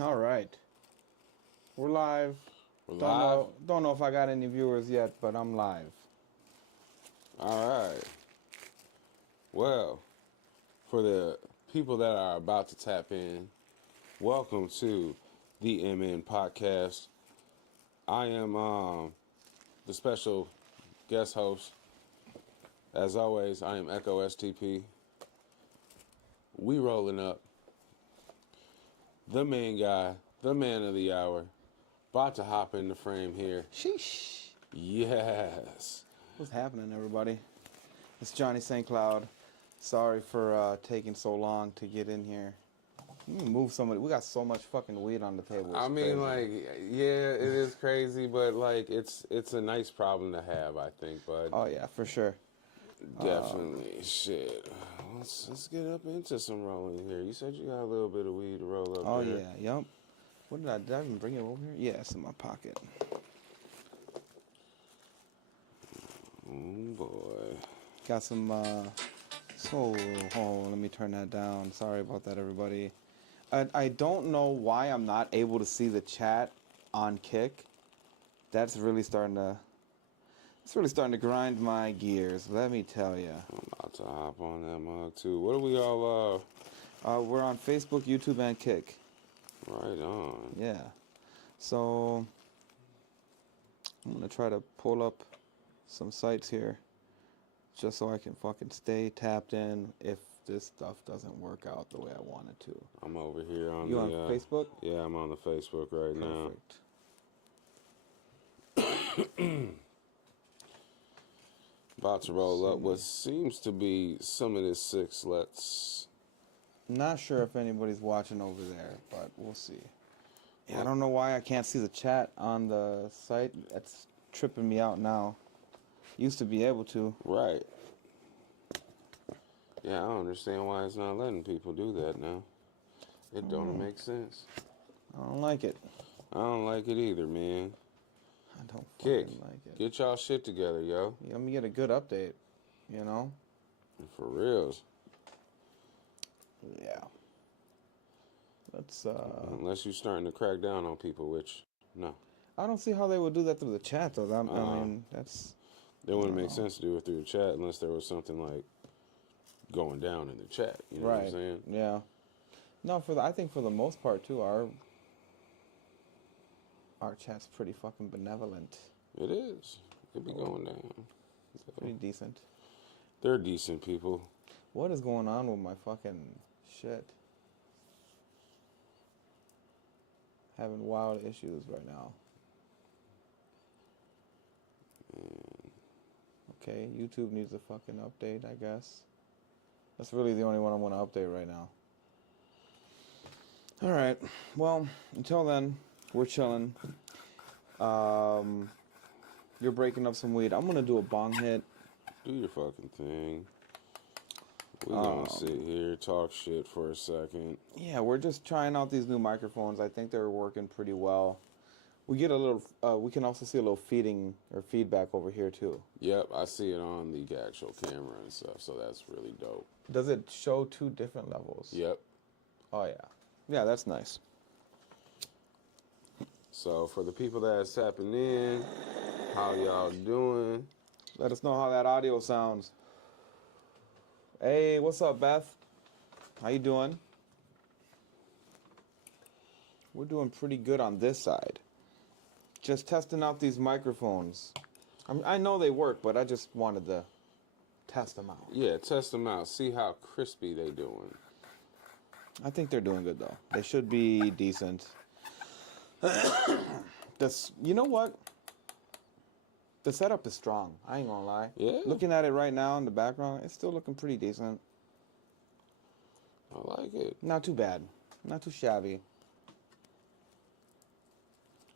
All right. We're live. We're Don't live? don't know if I got any viewers yet, but I'm live. All right. Well, for the people that are about to tap in, welcome to the MN Podcast. I am the special guest host. As always, I am Echo STP. We rolling up. The main guy, the man of the hour, about to hop in the frame here. Sheesh. Yes. What's happening, everybody? It's Johnny St.Cloud. Sorry for taking so long to get in here. Let me move somebody. We got so much fucking weed on the table. It's I mean, crazy. yeah, it is crazy, but like, it's a nice problem to have, I think. But Oh yeah, for sure. definitely, shit. Let's get up into some rolling here. You said you got a little bit of weed to roll up Oh there. yeah, yup. What did I even bring it over here? Yeah, it's in my pocket. Oh boy. Got some. Let me turn that down. Sorry about that, everybody. I don't know why I'm not able to see the chat on Kick. It's really starting to grind my gears. Let me tell you. I'm about to hop on that mug too. What are we all We're on Facebook, YouTube, and Kick. right on? Yeah. So I'm gonna try to pull up some sites here, just so I can fucking stay tapped in if this stuff doesn't work out the way I want it to. I'm over here on You on Facebook? Yeah, I'm on the Facebook right now. Perfect. About to roll up what seems to be some of this six. Not sure if anybody's watching over there, but we'll see. Yeah, I don't know why I can't see the chat on the site. It's tripping me out now. Used to be able to. Right. Yeah, I don't understand why it's not letting people do that now. It don't make sense. I don't like it. I don't like it either, man. I don't Kick, fucking like it. get y'all shit together, yo. Yeah, let me get a good update, you know? For reals. Yeah. Let's, Unless you're starting to crack down on people, which, no. I don't see how they would do that through the chat, though. I mean, that's... It wouldn't make sense to do it through the chat unless there was something like going down in the chat. You know what I'm saying? Yeah. No, I think for the most part, too, our chat's pretty fucking benevolent. It is. It be going down. It's pretty decent. They're decent people. What is going on with my fucking shit? Having wild issues right now. Okay, YouTube needs a fucking update, I guess. That's really the only one I want to update right now. Alright, well, until then, we're chilling. You're breaking up some weed. I'm gonna do a bong hit. Do your fucking thing. We gonna sit here, talk shit for a second. Yeah, we're just trying out these new microphones. I think they're working pretty well. We get a little. We can also see a little feedback over here too. Yep, I see it on the actual camera and stuff, so that's really dope. Does it show two different levels? Yep. Oh yeah, yeah, that's nice. So for the people that's tapping in, how y'all doing? Let us know how that audio sounds. Hey, what's up, Beth? How you doing? We're doing pretty good on this side. Just testing out these microphones. I know they work, but I just wanted to test them out. Yeah, test them out. See how crispy they doing. I think they're doing good, though. They should be decent. You know what? The setup is strong. I ain't gonna lie. Yeah. Looking at it right now in the background, it's still looking pretty decent. I like it. Not too bad. Not too shabby.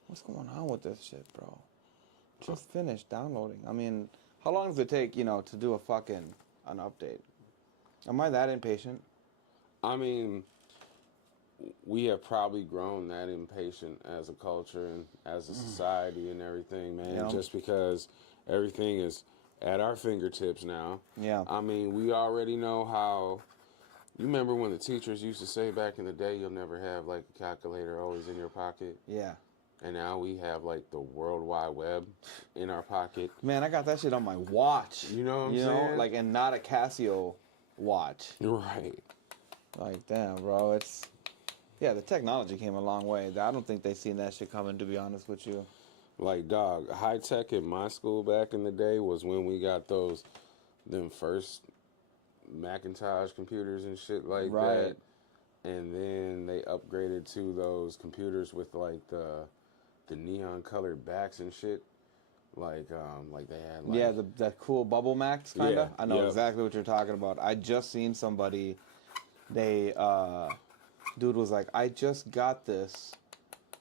What's going on with this shit, bro? Just finished downloading. I mean, how long does it take, to do an update? Am I that impatient? I mean, we have probably grown that impatient as a culture and as a society and everything, man. Yeah. Just because everything is at our fingertips now. Yeah. I mean, we already know how You remember when the teachers used to say back in the day, you'll never have like a calculator always in your pocket? Yeah. And now we have like the World Wide Web in our pocket. Man, I got that shit on my watch. You know what I'm saying? Like, and not a Casio watch. Right. Like, damn, bro, it's... Yeah, the technology came a long way. I don't think they seen that shit coming, to be honest with you. Like, dog, high tech in my school back in the day was when we got them first Macintosh computers and shit like Right. that. And then they upgraded to those computers with like the neon colored backs and shit. Like they had like Yeah, the cool Bubble Max, kind of. Yeah, I know yep. exactly what you're talking about. I just seen somebody, they, dude was like, I just got this,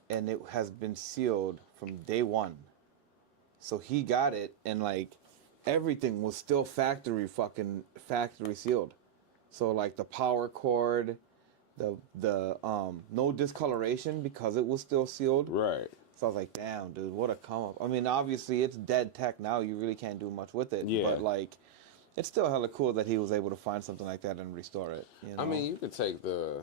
and it has been sealed from day one. So he got it, and like, everything was still factory sealed. So like the power cord, the no discoloration because it was still sealed. Right. So I was like, damn, dude, what a come up. I mean, obviously it's dead tech now. You really can't do much with it. Yeah. But like, it's still hella cool that he was able to find something like that and restore it. You know? I mean, you can take the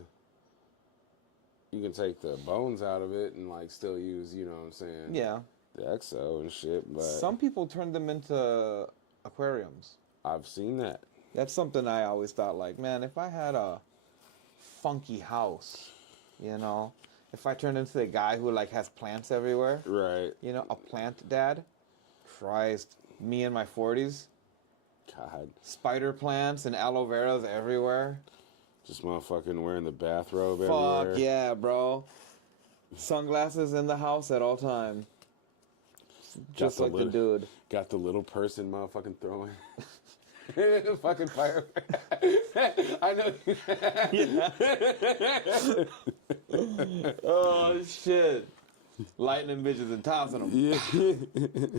bones out of it and like still use, you know what I'm saying? Yeah. The exo and shit, but Some people turn them into aquariums. I've seen that. That's something I always thought, like, man, if I had a funky house, you know, if I turned into the guy who like has plants everywhere, Right. you know, a plant dad, Christ, me in my 40s, God. spider plants and aloe veras everywhere. Just motherfucking wearing the bathrobe Fuck everywhere. yeah, bro. Sunglasses in the house at all time. Just like the dude. Got the little person motherfucking throwing. Fucking fire. I know. Oh, shit. Lightning bitches and tossing them. Yeah.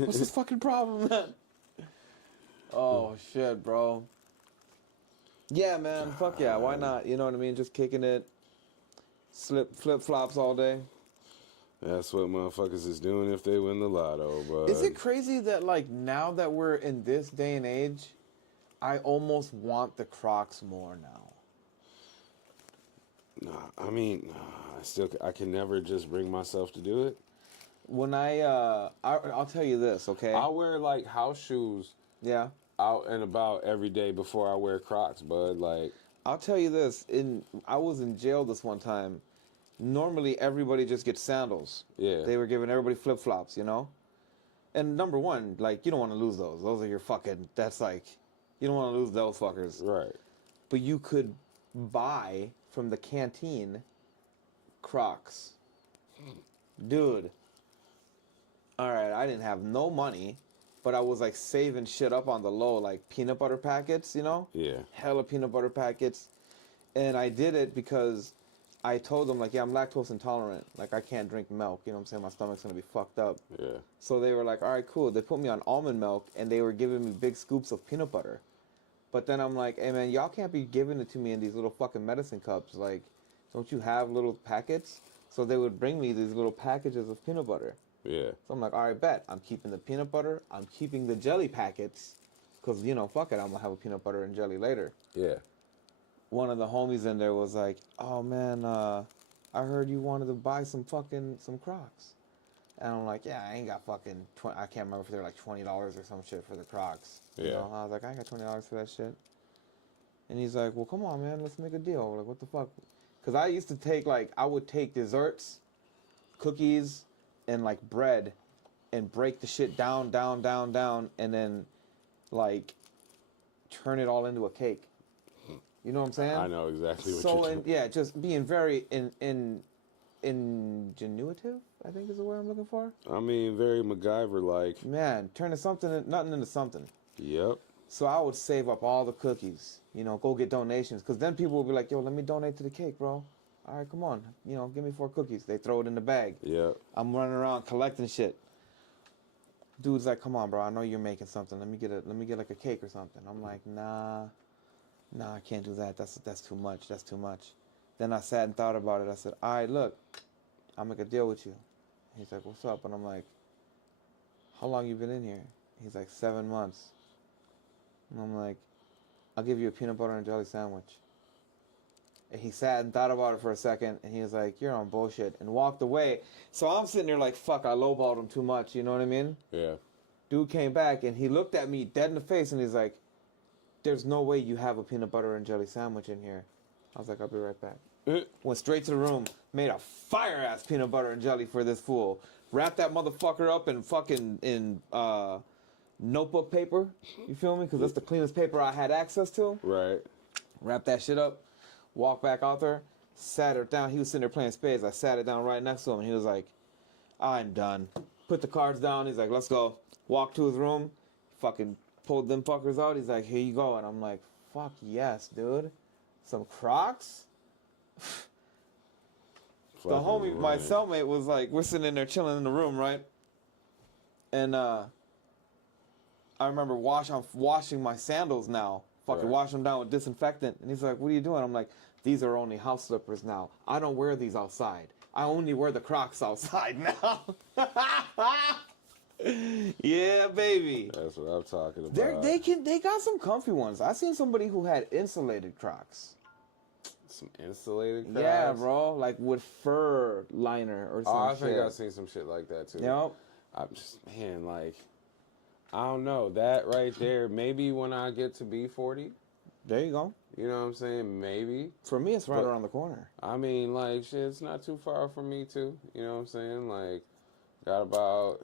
What's this fucking problem, man? Oh, shit, bro. Yeah, man. Fuck yeah. Why not? You know what I mean? Just kicking it. Flip-flops all day. That's what motherfuckers is doing if they win the lotto, but Is it crazy that, like, now that we're in this day and age, I almost want the Crocs more now? Nah, I mean, I can never just bring myself to do it. When I'll tell you this, okay? I wear like house shoes Yeah. out and about every day before I wear Crocs, bud. Like, I'll tell you this. I was in jail this one time. Normally, everybody just gets sandals. yeah, They were giving everybody flip-flops, you know? And number one, like, you don't want to lose those. Those are your fucking, that's like, you don't want to lose those fuckers. right. But you could buy from the canteen Crocs. Dude. All right, I didn't have no money, but I was like saving shit up on the low, like peanut butter packets, you know? Yeah, Hella peanut butter packets. And I did it because I told them, like, yeah, I'm lactose intolerant. Like, I can't drink milk. You know what I'm saying? My stomach's going to be fucked up. yeah. So they were like, all right, cool. They put me on almond milk, and they were giving me big scoops of peanut butter. But then I'm like, hey, man, y'all can't be giving it to me in these little fucking medicine cups. Like, don't you have little packets? So they would bring me these little packages of peanut butter. Yeah, So I'm like, all right, bet. I'm keeping the peanut butter. I'm keeping the jelly packets. Because, you know, fuck it. I'm going to have a peanut butter and jelly later. yeah. One of the homies in there was like, oh, man, I heard you wanted to buy some Crocs. And I'm like, yeah, I ain't got fucking I can't remember if they're like $20 or some shit for the Crocs. You Yeah. know? I was like, I ain't got $20 for that shit. And he's like, well, come on, man, let's make a deal. Like, what the fuck? Because I used to take, like, I would take desserts, cookies, and, like, bread and break the shit down, and then, like, turn it all into a cake. You know what I'm saying? I know exactly what So, you're doing. yeah, just being very ingenuitive, I think is the word I'm looking for. I mean, very MacGyver-like. Man, turning nothing into something. Yep. So I would save up all the cookies, you know, go get donations. Because then people would be like, yo, let me donate to the cake, bro. All right, come on. You know, give me 4 cookies. They throw it in the bag. Yep. I'm running around collecting shit. Dude's like, come on, bro. I know you're making something. Let me get like a cake or something. I'm like, nah, I can't do that. That's too much. That's too much. Then I sat and thought about it. I said, all right, look, I'll make a deal with you. He's like, what's up? And I'm like, how long you been in here? He's like, 7 months. And I'm like, I'll give you a peanut butter and jelly sandwich. And he sat and thought about it for a second, and he was like, "You're on bullshit," and walked away. So I'm sitting there like, "Fuck, I lowballed him too much." You know what I mean? Yeah. Dude came back, and he looked at me dead in the face, and he's like, "There's no way you have a peanut butter and jelly sandwich in here." I was like, "I'll be right back." Went straight to the room, made a fire-ass peanut butter and jelly for this fool. Wrapped that motherfucker up in fucking notebook paper. You feel me? Because that's the cleanest paper I had access to. Right. Wrapped that shit up. Walked back out there, sat her down. He was sitting there playing spades. I sat it down right next to him, and he was like, "I'm done." Put the cards down. He's like, "Let's go." Walked to his room, fucking pulled them fuckers out. He's like, "Here you go." And I'm like, "Fuck yes, dude. Some Crocs?" The homie, my cellmate, was like, we're sitting in there chilling in the room, right? And I remember washing my sandals now. Fucking Right. wash them down with disinfectant. And he's like, "What are you doing?" I'm like, "These are only house slippers now. I don't wear these outside. I only wear the Crocs outside now." Yeah, baby. That's what I'm talking about. They got some comfy ones. I seen somebody who had insulated Crocs. Some insulated Crocs. Yeah, bro, like with fur liner or something. Oh, I think I've seen some shit like that too. Yep. I'm just, man, like, I don't know. That right there, maybe when I get to be 40, There you go. you know what I'm saying? Maybe. For me, it's right But- around the corner. I mean, like, shit, it's not too far from me too. You know what I'm saying? Like, got about,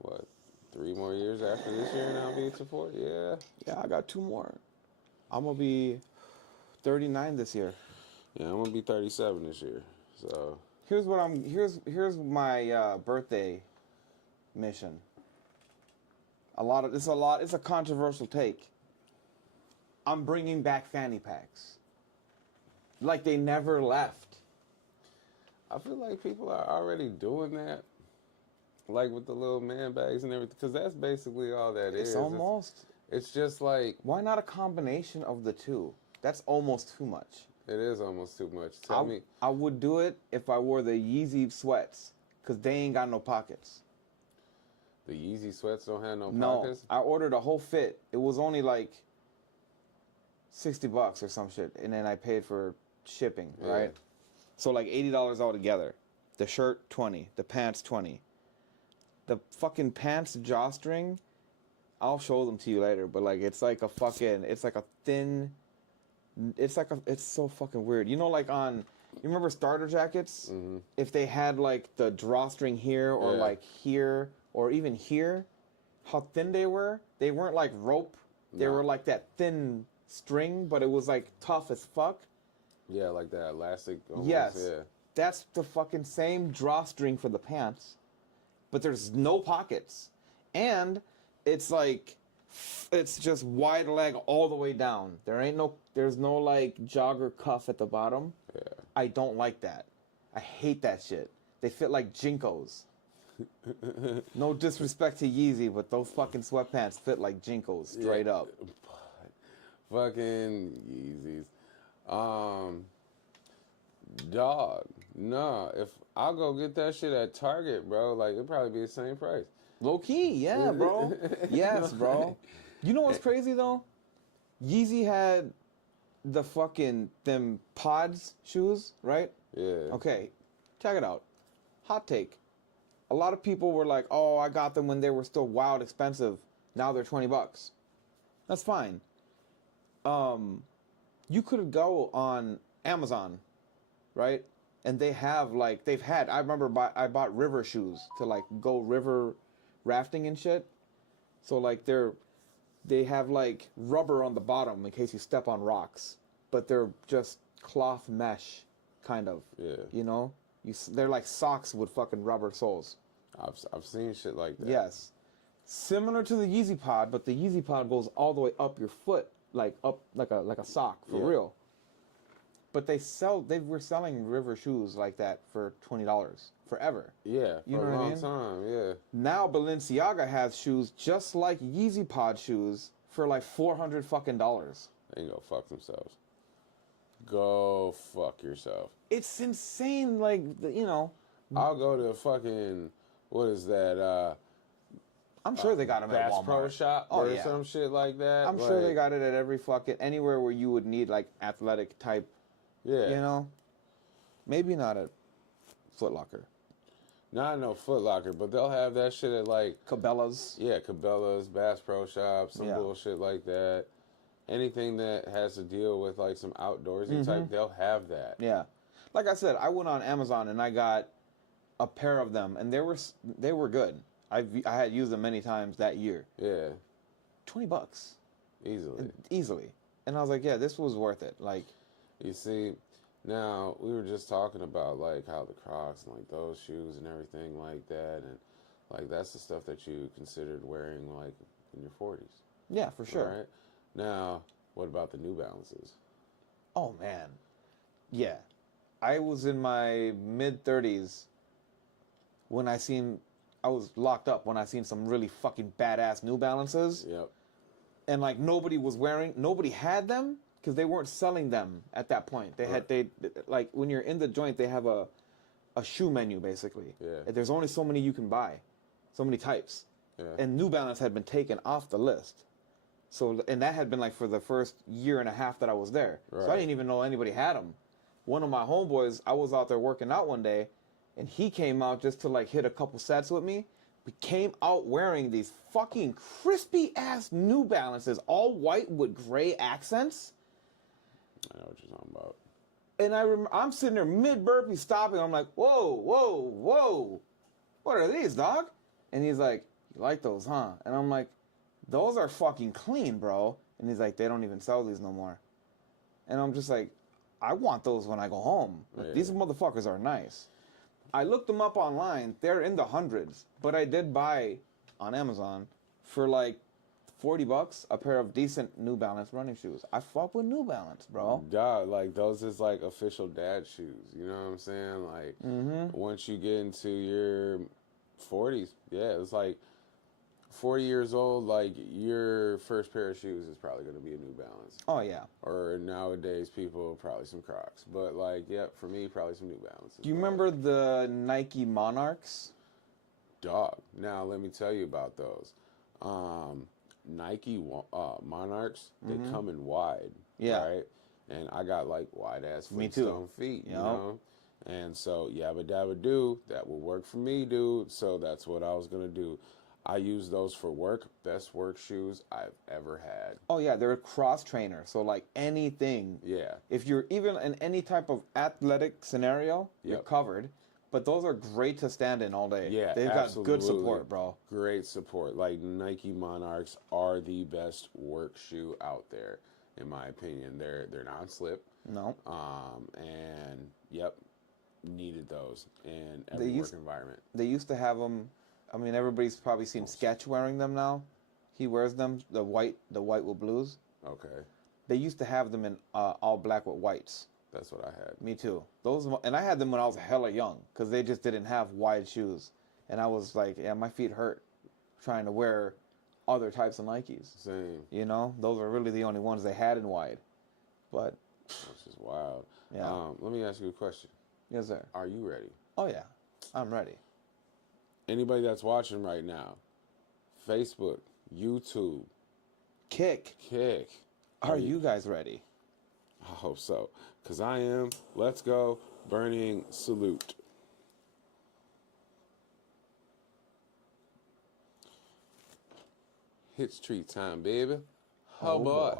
what, 3 more years after this year and I'll be to 40? Yeah. Yeah, I got 2 more. I'm gonna be 39 this year. Yeah, I'm gonna be 37 this year. So, Here's my birthday mission. It's a controversial take. I'm bringing back fanny packs. Like they never left. I feel like people are already doing that. Like with the little man bags and everything. Because that's basically all that is. It's almost. It's just like, Why not a combination of the two? That's almost too much. it is almost too much. Tell me. I would do it if I wore the Yeezy sweats, because they ain't got no pockets. The Yeezy sweats don't have no No, pockets? I ordered a whole fit. It was only like $60 or some shit, and then I paid for shipping, Yeah. right? So like $80 altogether. The shirt 20, the pants 20. The fucking pants drawstring, I'll show them to you later, but like it's like a thin. It's so fucking weird. You know, like you remember starter jackets? Mm-hmm. If they had like the drawstring here or Yeah. like here or even here, how thin they were? They weren't like rope. They No. were like that thin string, but it was like tough as fuck. Yeah, like that elastic. Almost, Yes. Yeah. That's the fucking same drawstring for the pants, but there's no pockets. And it's like, it's just wide leg all the way down. There's no like jogger cuff at the bottom. Yeah. I don't like that. I hate that shit. They fit like Jinkos. No disrespect to Yeezy, but those fucking sweatpants fit like Jinkos, straight Yeah. up. Fucking Yeezys. Dog. Nah, if I'll go get that shit at Target, bro, like it'd probably be the same price. Low key, yeah, bro. Yes, bro. You know what's crazy though? Yeezy had the fucking them pods shoes, right? Yeah. Okay, check it out. Hot take. A lot of people were like, "Oh, I got them when they were still wild expensive. Now they're $20." That's fine. You could go on Amazon, right? And they have like I remember I bought river shoes to like go river rafting and shit. So like they have like rubber on the bottom in case you step on rocks, but they're just cloth mesh kind of. Yeah. You know? They're like socks with fucking rubber soles. I've seen shit like that. Yes. Similar to the Yeezy Pod, but the Yeezy Pod goes all the way up your foot, like up like a sock for Yeah. real. But they were selling river shoes like that for $20 forever. Yeah, You for know a what I long mean? time, yeah. Now Balenciaga has shoes just like Yeezy Pod shoes for like $400 fucking dollars. They can go fuck themselves. Go fuck yourself. It's insane, like you know. I'll go to fucking, what is that? I'm sure they got them at Bass Walmart. Pro Shop or some shit like that. I'm sure they got it at every anywhere where you would need like athletic type. Yeah. You know, maybe not at Foot Locker. Not no Foot Locker, but they'll have that shit at like Cabela's. Yeah, Cabela's, Bass Pro Shops, some bullshit like that. Anything that has to deal with like some outdoorsy type, they'll have that. Yeah, like I said, I went on Amazon and I got a pair of them, and they were good. I had used them many times that year. Yeah, $20 easily. And I was like, yeah, this was worth it. Like, you see, now we were just talking about like how the Crocs and like those shoes and everything like that, and like that's the stuff that you considered wearing like in your 40s. Yeah, for sure. Right? Now, what about the New Balances? Oh man, yeah, I was in my mid-30s when I was locked up when I seen some really fucking badass New Balances. Yep. And like nobody had them because they weren't selling them at that point. They like when you're in the joint, they have a shoe menu basically. Yeah. There's only so many you can buy, so many types. Yeah. And New Balance had been taken off the list. So, and that had been like for the first year and a half that I was there. Right. So I didn't even know anybody had them. One of my homeboys, I was out there working out one day, and he came out just to like hit a couple sets with me. We came out wearing these fucking crispy ass New Balances, all white with gray accents. I know what you're talking about. And I'm sitting there mid burpee stopping. I'm like, whoa, whoa, whoa. What are these, dog? And he's like, you like those, huh? And I'm like, those are fucking clean, bro. And he's like, they don't even sell these no more. And I'm just like, I want those when I go home. Like, these motherfuckers are nice. I looked them up online. They're in the hundreds. But I did buy on Amazon for like $40 a pair of decent New Balance running shoes. I fuck with New Balance, bro. God, like those is like official dad shoes. You know what I'm saying? Like once you get into your 40s, yeah, it's like 40 years old, like your first pair of shoes is probably going to be a New Balance. Oh, yeah. Or nowadays, people, probably some Crocs. But like, yeah, for me, probably some New Balances. Do you remember the Nike Monarchs? Dog. Now, let me tell you about those. Nike Monarchs, they come in wide. Yeah. Right? And I got like wide ass Me too. Flintstone feet, you know? And so, yabba dabba do, that will work for me, dude. So that's what I was going to do. I use those for work. Best work shoes I've ever had. Oh, yeah, they're a cross trainer. So, like, anything. Yeah. If you're even in any type of athletic scenario, you're covered. But those are great to stand in all day. Yeah, They've absolutely. got good support, bro. Great support. Like, Nike Monarchs are the best work shoe out there, in my opinion. They're non-slip. No. And, yep, needed those in every work environment. They used to have them. I mean, everybody's probably seen Sketch wearing them now. He wears them, the white with blues. Okay. They used to have them in all black with whites. That's what I had. Me too. And I had them when I was hella young because they just didn't have wide shoes. And I was like, yeah, my feet hurt trying to wear other types of Nikes. Same. You know, those are really the only ones they had in wide. But which is wild. Yeah. Let me ask you a question. Yes, sir. Are you ready? Oh, yeah. I'm ready. Anybody that's watching right now, Facebook, YouTube, Kick. Are you guys ready? I hope so. Because I am. Let's go. Burning salute. Hits treat time, baby. Oh, boy.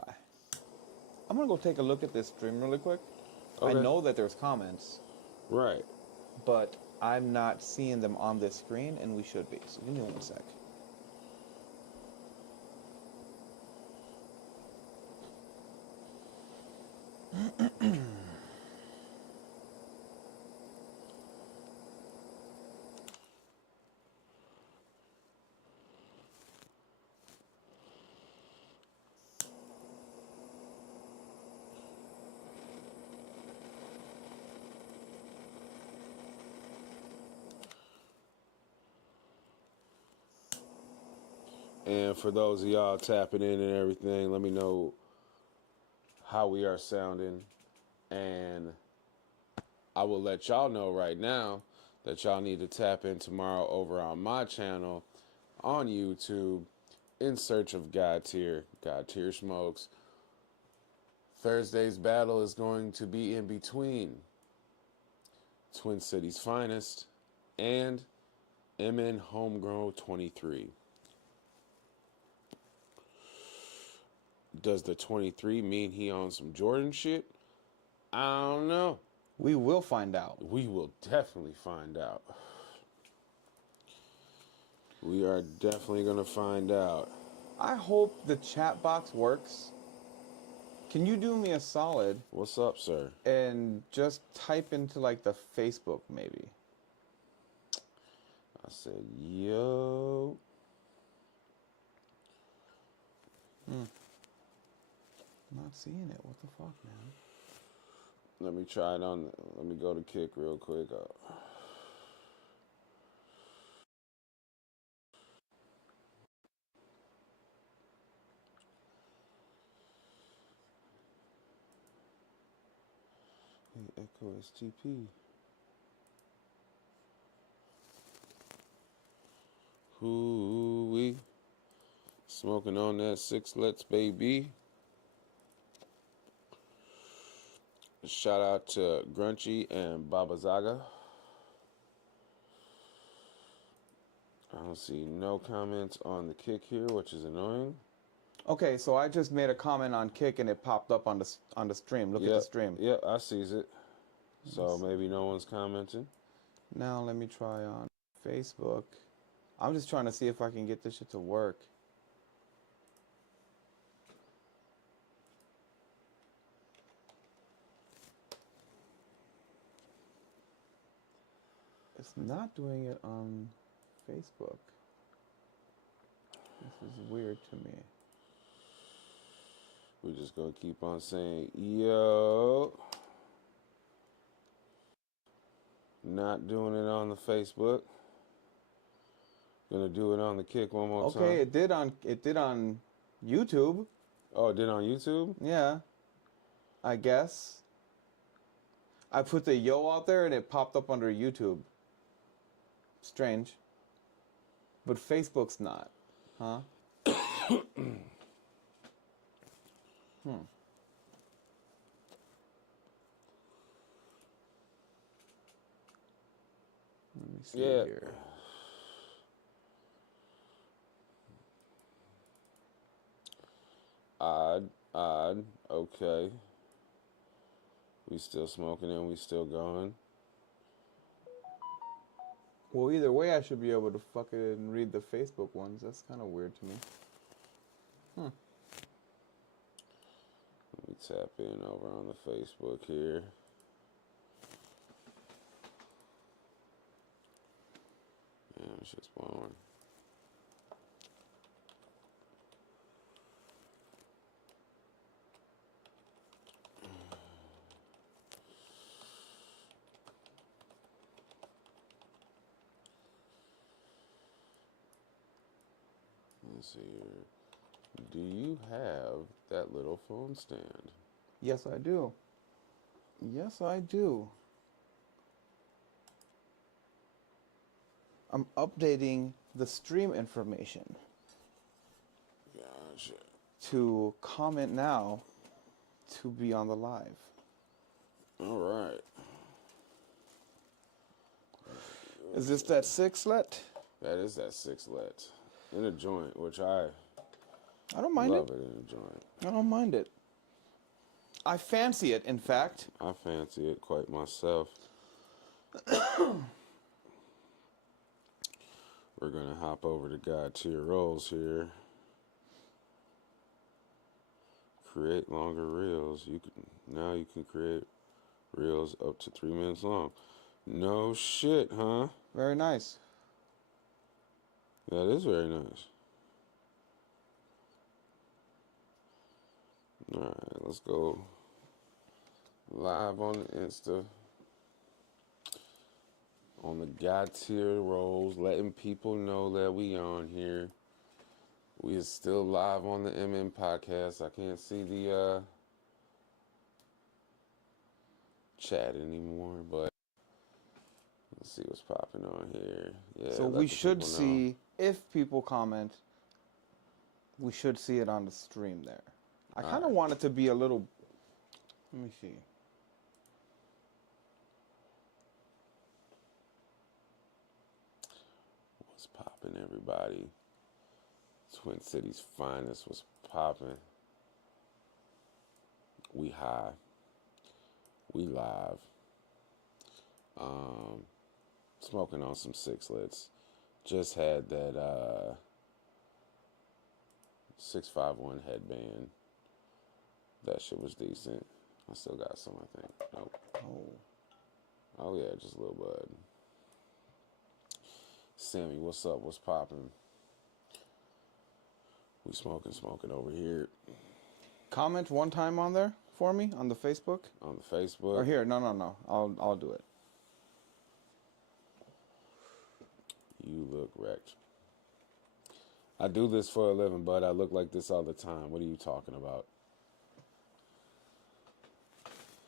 I'm going to go take a look at this stream really quick. Okay. I know that there's comments. Right. But I'm not seeing them on this screen, and we should be. So give me 1 sec. And for those of y'all tapping in and everything, let me know how we are sounding. And I will let y'all know right now that y'all need to tap in tomorrow over on my channel on YouTube in search of God Tier Smokes. Thursday's battle is going to be in between Twin Cities Finest and MN Homegrown 23. Does the 23 mean he on some Jordan shit? I don't know. We will find out. We will definitely find out. We are definitely going to find out. I hope the chat box works. Can you do me a solid What's up, sir? and just type into like the Facebook maybe? I said, yo. I'm not seeing it. What the fuck, man? Let me try it on. Let me go to Kick real quick. Hey, Echo STP. Hoo-wee. Smoking on that 6-Let's, baby. Shout out to Grunchy and Baba Zaga. I don't see no comments on the Kick here, which is annoying. Okay, so I just made a comment on Kick and it popped up on the stream. Look at the stream. Yep, I sees it. So maybe no one's commenting. Now let me try on Facebook. I'm just trying to see if I can get this shit to work. It's not doing it on Facebook. This is weird to me. We're just going to keep on saying, yo. Not doing it on the Facebook. Gonna do it on the Kick one more time. Okay, it did on YouTube. Oh, it did on YouTube? Yeah. I guess. I put the yo out there and it popped up under YouTube. Strange. But Facebook's not. Huh? Let me see here. Odd. Okay. We still smoking and we still going. Well, either way, I should be able to fucking read the Facebook ones. That's kind of weird to me. Let me tap in over on the Facebook here. Yeah, it's just boring. Let's see here. Do you have that little phone stand? Yes, I do. Yes, I do. I'm updating the stream information. Gotcha. To comment now to be on the live. All right. Is this that 6-Let? That is that 6-Let in a joint, which I don't mind love it. it in a joint. I don't mind it. I fancy it, in fact. I fancy it quite myself. We're gonna hop over to God Tier Rolls here. Create longer reels. You can create reels up to 3 minutes long. No shit, huh? Very nice. That is very nice. All right, let's go live on the Insta. On the God Tier Rolls, letting people know that we on here. We is still live on the MN podcast. I can't see the chat anymore, but let's see what's popping on here. Yeah. So we should see if people comment, we should see it on the stream there. I kind of Alright. want it to be a little. Let me see. What's popping, everybody? Twin Cities finest was popping. We high. We live. Smoking on some sixlets. Just had that 651 headband. That shit was decent. I still got some, I think. Nope. Oh yeah, just a little bud. Sammy, what's up? What's popping? We smoking over here. Comment one time on there for me on the Facebook. On the Facebook. Or here, no. I'll do it. You look wrecked. I do this for a living, bud. I look like this all the time. What are you talking about?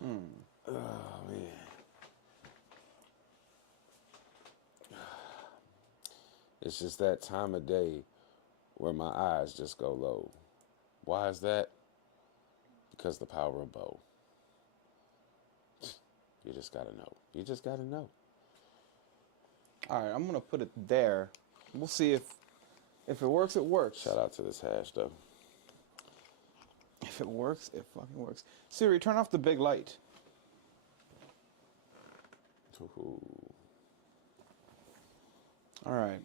Oh, man. It's just that time of day where my eyes just go low. Why is that? Because the power of bow. You just gotta know. You just gotta know. All right, I'm gonna put it there. We'll see if it works. It works. Shout out to this hash, though. If it works, it fucking works. Siri, turn off the big light. Ooh. All right.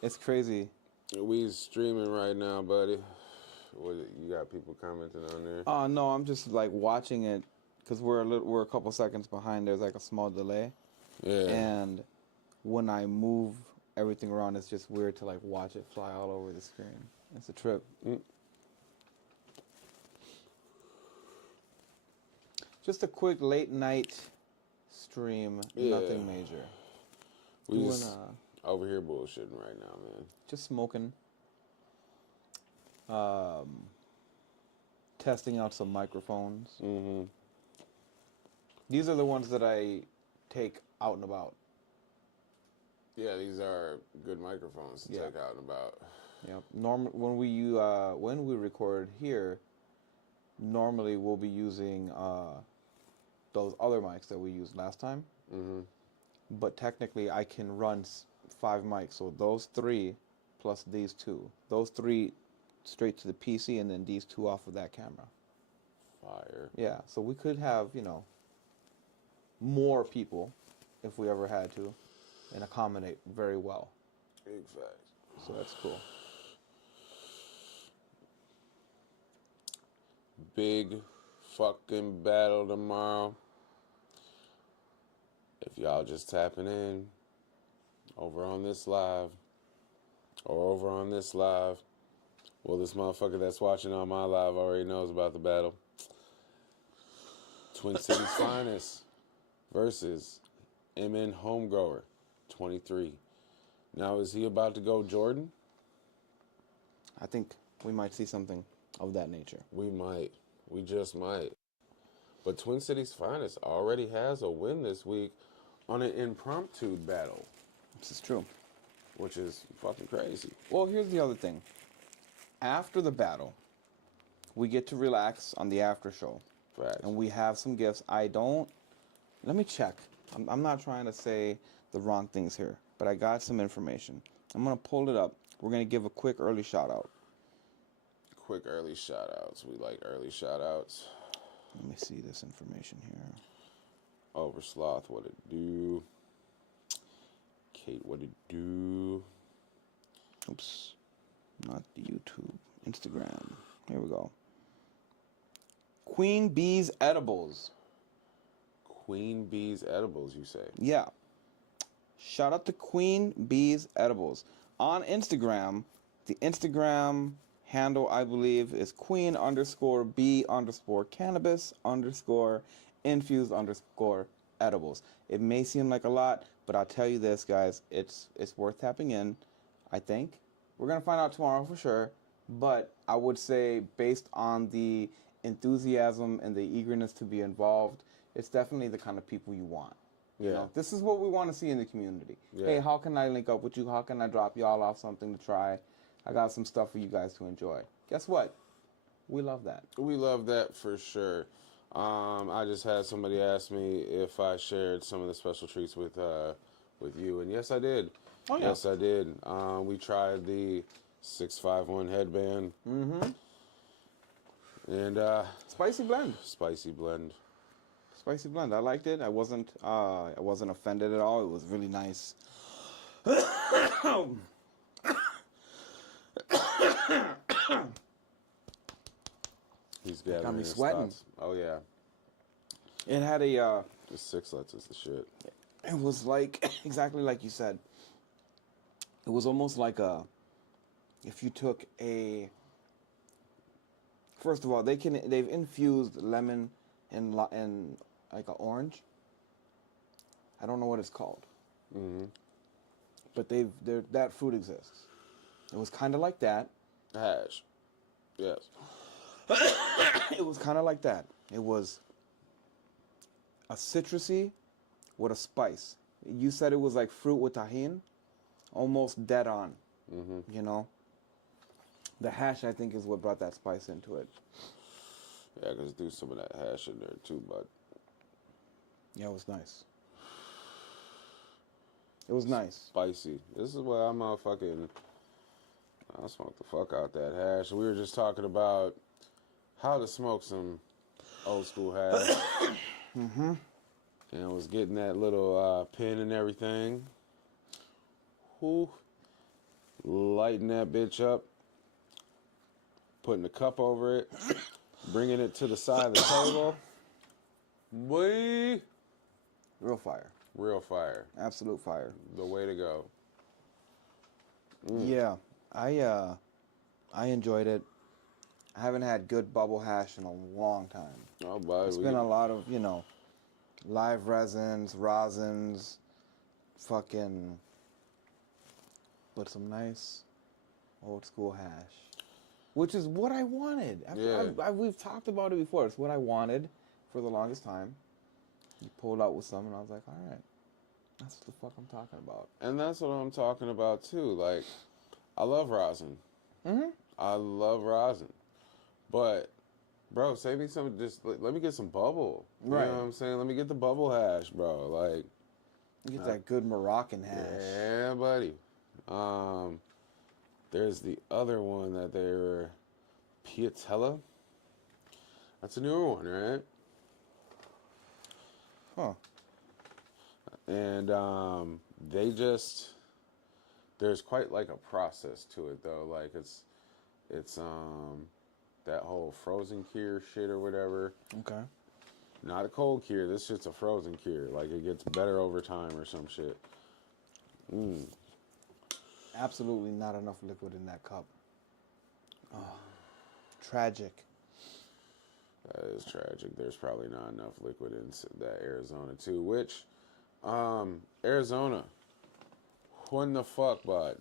It's crazy. We streaming right now, buddy. What, you got people commenting on there? No, I'm just like watching it because we're a couple seconds behind. There's like a small delay. Yeah. And when I move everything around, it's just weird to like watch it fly all over the screen. It's a trip. Just a quick late night stream. Yeah. Nothing major. We just over here bullshitting right now, man. Just smoking. Testing out some microphones. Mm-hmm. These are the ones that I take out and about. Yeah, these are good microphones to take out and about. Yep. When we record here, normally we'll be using those other mics that we used last time. Mm-hmm. But technically, I can run 5 mics. So those 3 plus these 2. Those 3 straight to the PC, and then these 2 off of that camera. Fire. Yeah. So we could have, more people if we ever had to, and accommodate very well. Big facts. So that's cool. Big fucking battle tomorrow. If y'all just tapping in over on this live or over on this live, well, this motherfucker that's watching on my live already knows about the battle. Twin Cities finest versus MN Homegrower, 23. Now, is he about to go Jordan? I think we might see something of that nature. We might. We just might. But Twin Cities finest already has a win this week on an impromptu battle. This is true. Which is fucking crazy. Well, here's the other thing. After the battle, we get to relax on the after show. Facts. And we have some gifts. Let me check. I'm not trying to say the wrong things here, but I got some information. I'm going to pull it up. We're going to give a quick early shout out. Quick early shout outs. We like early shout outs. Let me see this information here. Oversloth, what it do? Kate, what it do? Oops. Not the YouTube. Instagram. Here we go. Queen Bee's Edibles. Queen Bee's Edibles, you say? Yeah. Shout out to Queen Bee's Edibles. On Instagram, the Instagram handle, I believe, is queen_bee_cannabis_infused_edibles. It may seem like a lot, but I'll tell you this, guys. It's worth tapping in, I think. We're going to find out tomorrow for sure. But I would say, based on the enthusiasm and the eagerness to be involved, it's definitely the kind of people you want. You Yeah. know, this is what we want to see in the community. Yeah. Hey, how can I link up with you? How can I drop y'all off something to try? I got some stuff for you guys to enjoy. Guess what? We love that. We love that for sure. I just had somebody ask me if I shared some of the special treats with you, and yes, I did. Oh, yeah. Yes, I did. We tried the 651 headband. Mm-hmm. And Spicy blend. spicy blend. Spicy blend. I liked it. I wasn't offended at all. It was really nice. He's gathering Got me his sweating. thoughts. Oh yeah, It had a. the sixlets is the shit. It was like exactly like you said. It was almost like if you took a. First of all, they've infused lemon and like an orange. I don't know what it's called. Mm-hmm. But that fruit exists. It was kind of like that. Hash. Yes. It was kind of like that. It was a citrusy with a spice. You said it was like fruit with tahini, almost dead on. Mm-hmm. You know, the hash I think is what brought that spice into it. Yeah, because do some of that hash in there too, bud. Yeah, it was nice. It was nice. Spicy. This is what I'm fucking. I smoked the fuck out that hash. We were just talking about how to smoke some old school hash. Mm-hmm. And I was getting that little pin and everything. Whoo. Lighting that bitch up. Putting a cup over it. Bringing it to the side of the table. Boy. Real fire. Real fire. Absolute fire. The way to go. Yeah, I enjoyed it. I haven't had good bubble hash in a long time. Oh, bud. It's been a lot of, live rosins, fucking, but some nice old school hash, which is what I wanted. We've talked about it before. It's what I wanted for the longest time. You pulled out with some, and I was like, all right, that's what the fuck I'm talking about. And that's what I'm talking about, too. Like, I love rosin. Mm-hmm. I love rosin. But, bro, save me some, just let me get some bubble. Right. You know what I'm saying? Let me get the bubble hash, bro. Like, You get that good Moroccan hash. yeah, buddy. There's the other one that they were, Piatella. That's a newer one, right? Huh. And there's quite like a process to it though. Like it's that whole frozen cure shit or whatever. Okay. Not a cold cure. This shit's a frozen cure. Like it gets better over time or some shit. Absolutely not enough liquid in that cup. Oh, tragic. That is tragic. There's probably not enough liquid in that Arizona too. Which, Arizona, when the fuck, bud?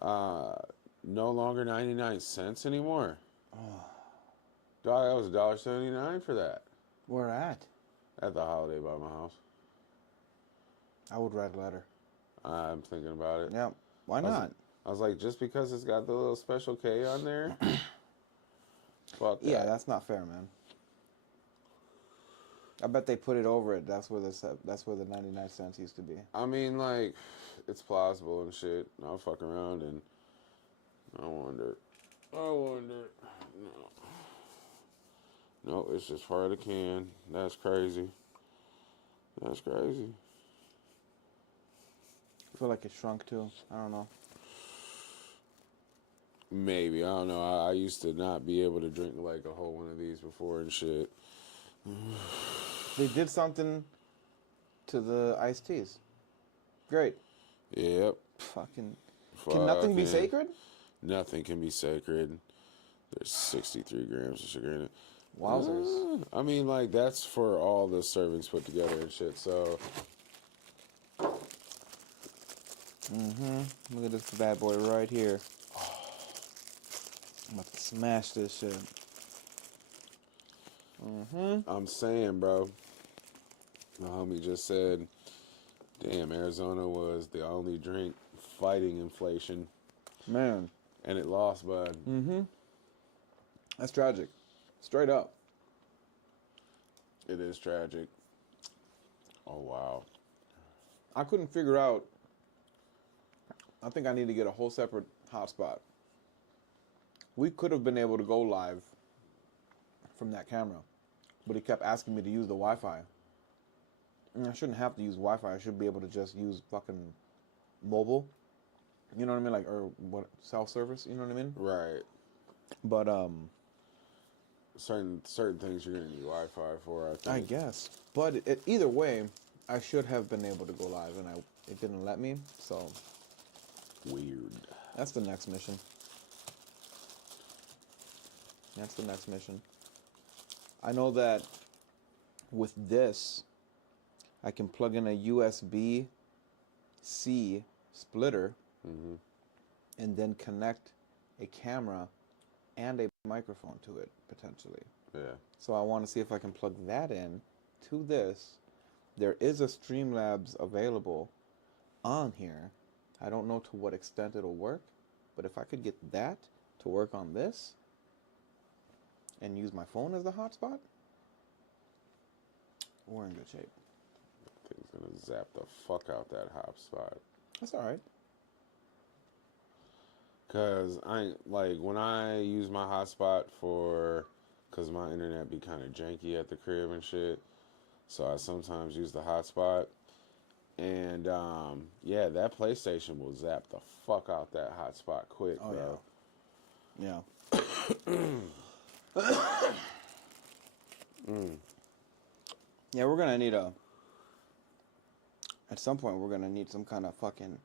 No longer 99 cents anymore. Oh. Dog, that was $1.79 for that. Where at? At the Holiday by my house. I would write a letter. I'm thinking about it. Yeah. Why not? I was like, just because it's got the little special K on there? Fuck that. Yeah, that's not fair, man. I bet they put it over it. That's where the 99 cents used to be. I mean, like, it's plausible and shit. I'll fuck around and I wonder. No. No, it's just part of the can. That's crazy. That's crazy. I feel like it shrunk too. I don't know. Maybe. I don't know. I used to not be able to drink like a whole one of these before and shit. They did something to the iced teas. Great. Yep. Fucking. Can nothing be sacred? Nothing can be sacred. There's 63 grams of sugar in it. Wowzers. I mean, like, that's for all the servings put together and shit, so. Look at this bad boy right here. I'm about to smash this shit. I'm saying, bro. My homie just said, damn, Arizona was the only drink fighting inflation. Man. And it lost, bud. That's tragic. Straight up. It is tragic. Oh, wow. I couldn't figure out. I think I need to get a whole separate hotspot. We could have been able to go live from that camera, but he kept asking me to use the Wi-Fi. And I shouldn't have to use Wi-Fi. I should be able to just use fucking mobile. You know what I mean? Like, or what, self-service, you know what I mean? Right. But, certain things you're gonna need Wi-Fi for, I think. I guess. But either way, I should have been able to go live, and it didn't let me, so. Weird. That's the next mission. That's the next mission. I know that with this, I can plug in a USB-C splitter and then connect a camera and a microphone to it, potentially. Yeah. So I want to see if I can plug that in to this. There is a Streamlabs available on here. I don't know to what extent it'll work, but if I could get that to work on this and use my phone as the hotspot, we're in good shape. Thing's gonna zap the fuck out that hotspot. That's all right. Cause when I use my hotspot cause my internet be kind of janky at the crib and shit, so I sometimes use the hotspot, and yeah, that PlayStation will zap the fuck out that hotspot quick, bro. Yeah. Yeah, we're gonna need at some point we're gonna need some kind of fucking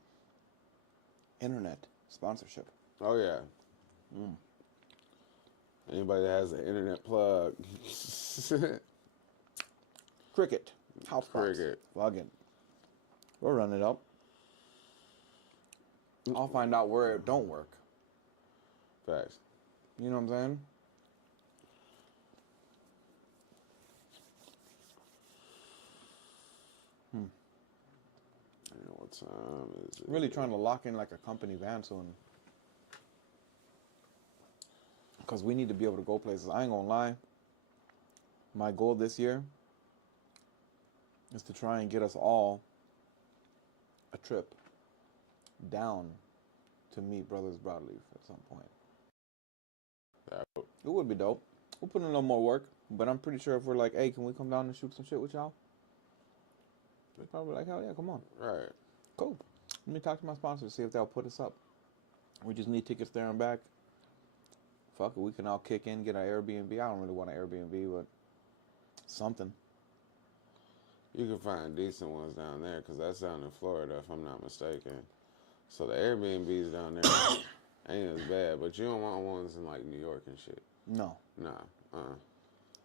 internet sponsorship. Oh yeah. Anybody that has an internet plug. Cricket. House Cricket. Plug in. We'll run it up. I'll find out where it don't work. Facts. You know what I'm saying? I don't know what time is it. Really trying to lock in like a company van soon. Because we need to be able to go places. I ain't gonna lie. My goal this year is to try and get us all a trip down to meet Brothers Broadleaf at some point. It would be dope. We'll put in a little more work, but I'm pretty sure if we're like, hey, can we come down and shoot some shit with y'all? They're probably like, hell yeah, come on. Right. Cool. Let me talk to my sponsors, see if they'll put us up. We just need tickets there and back. Fuck it, we can all kick in, get an Airbnb. I don't really want an Airbnb, but something. You can find decent ones down there, because that's down in Florida, if I'm not mistaken. So the Airbnbs down there ain't as bad, but you don't want ones in like New York and shit. No. Nah.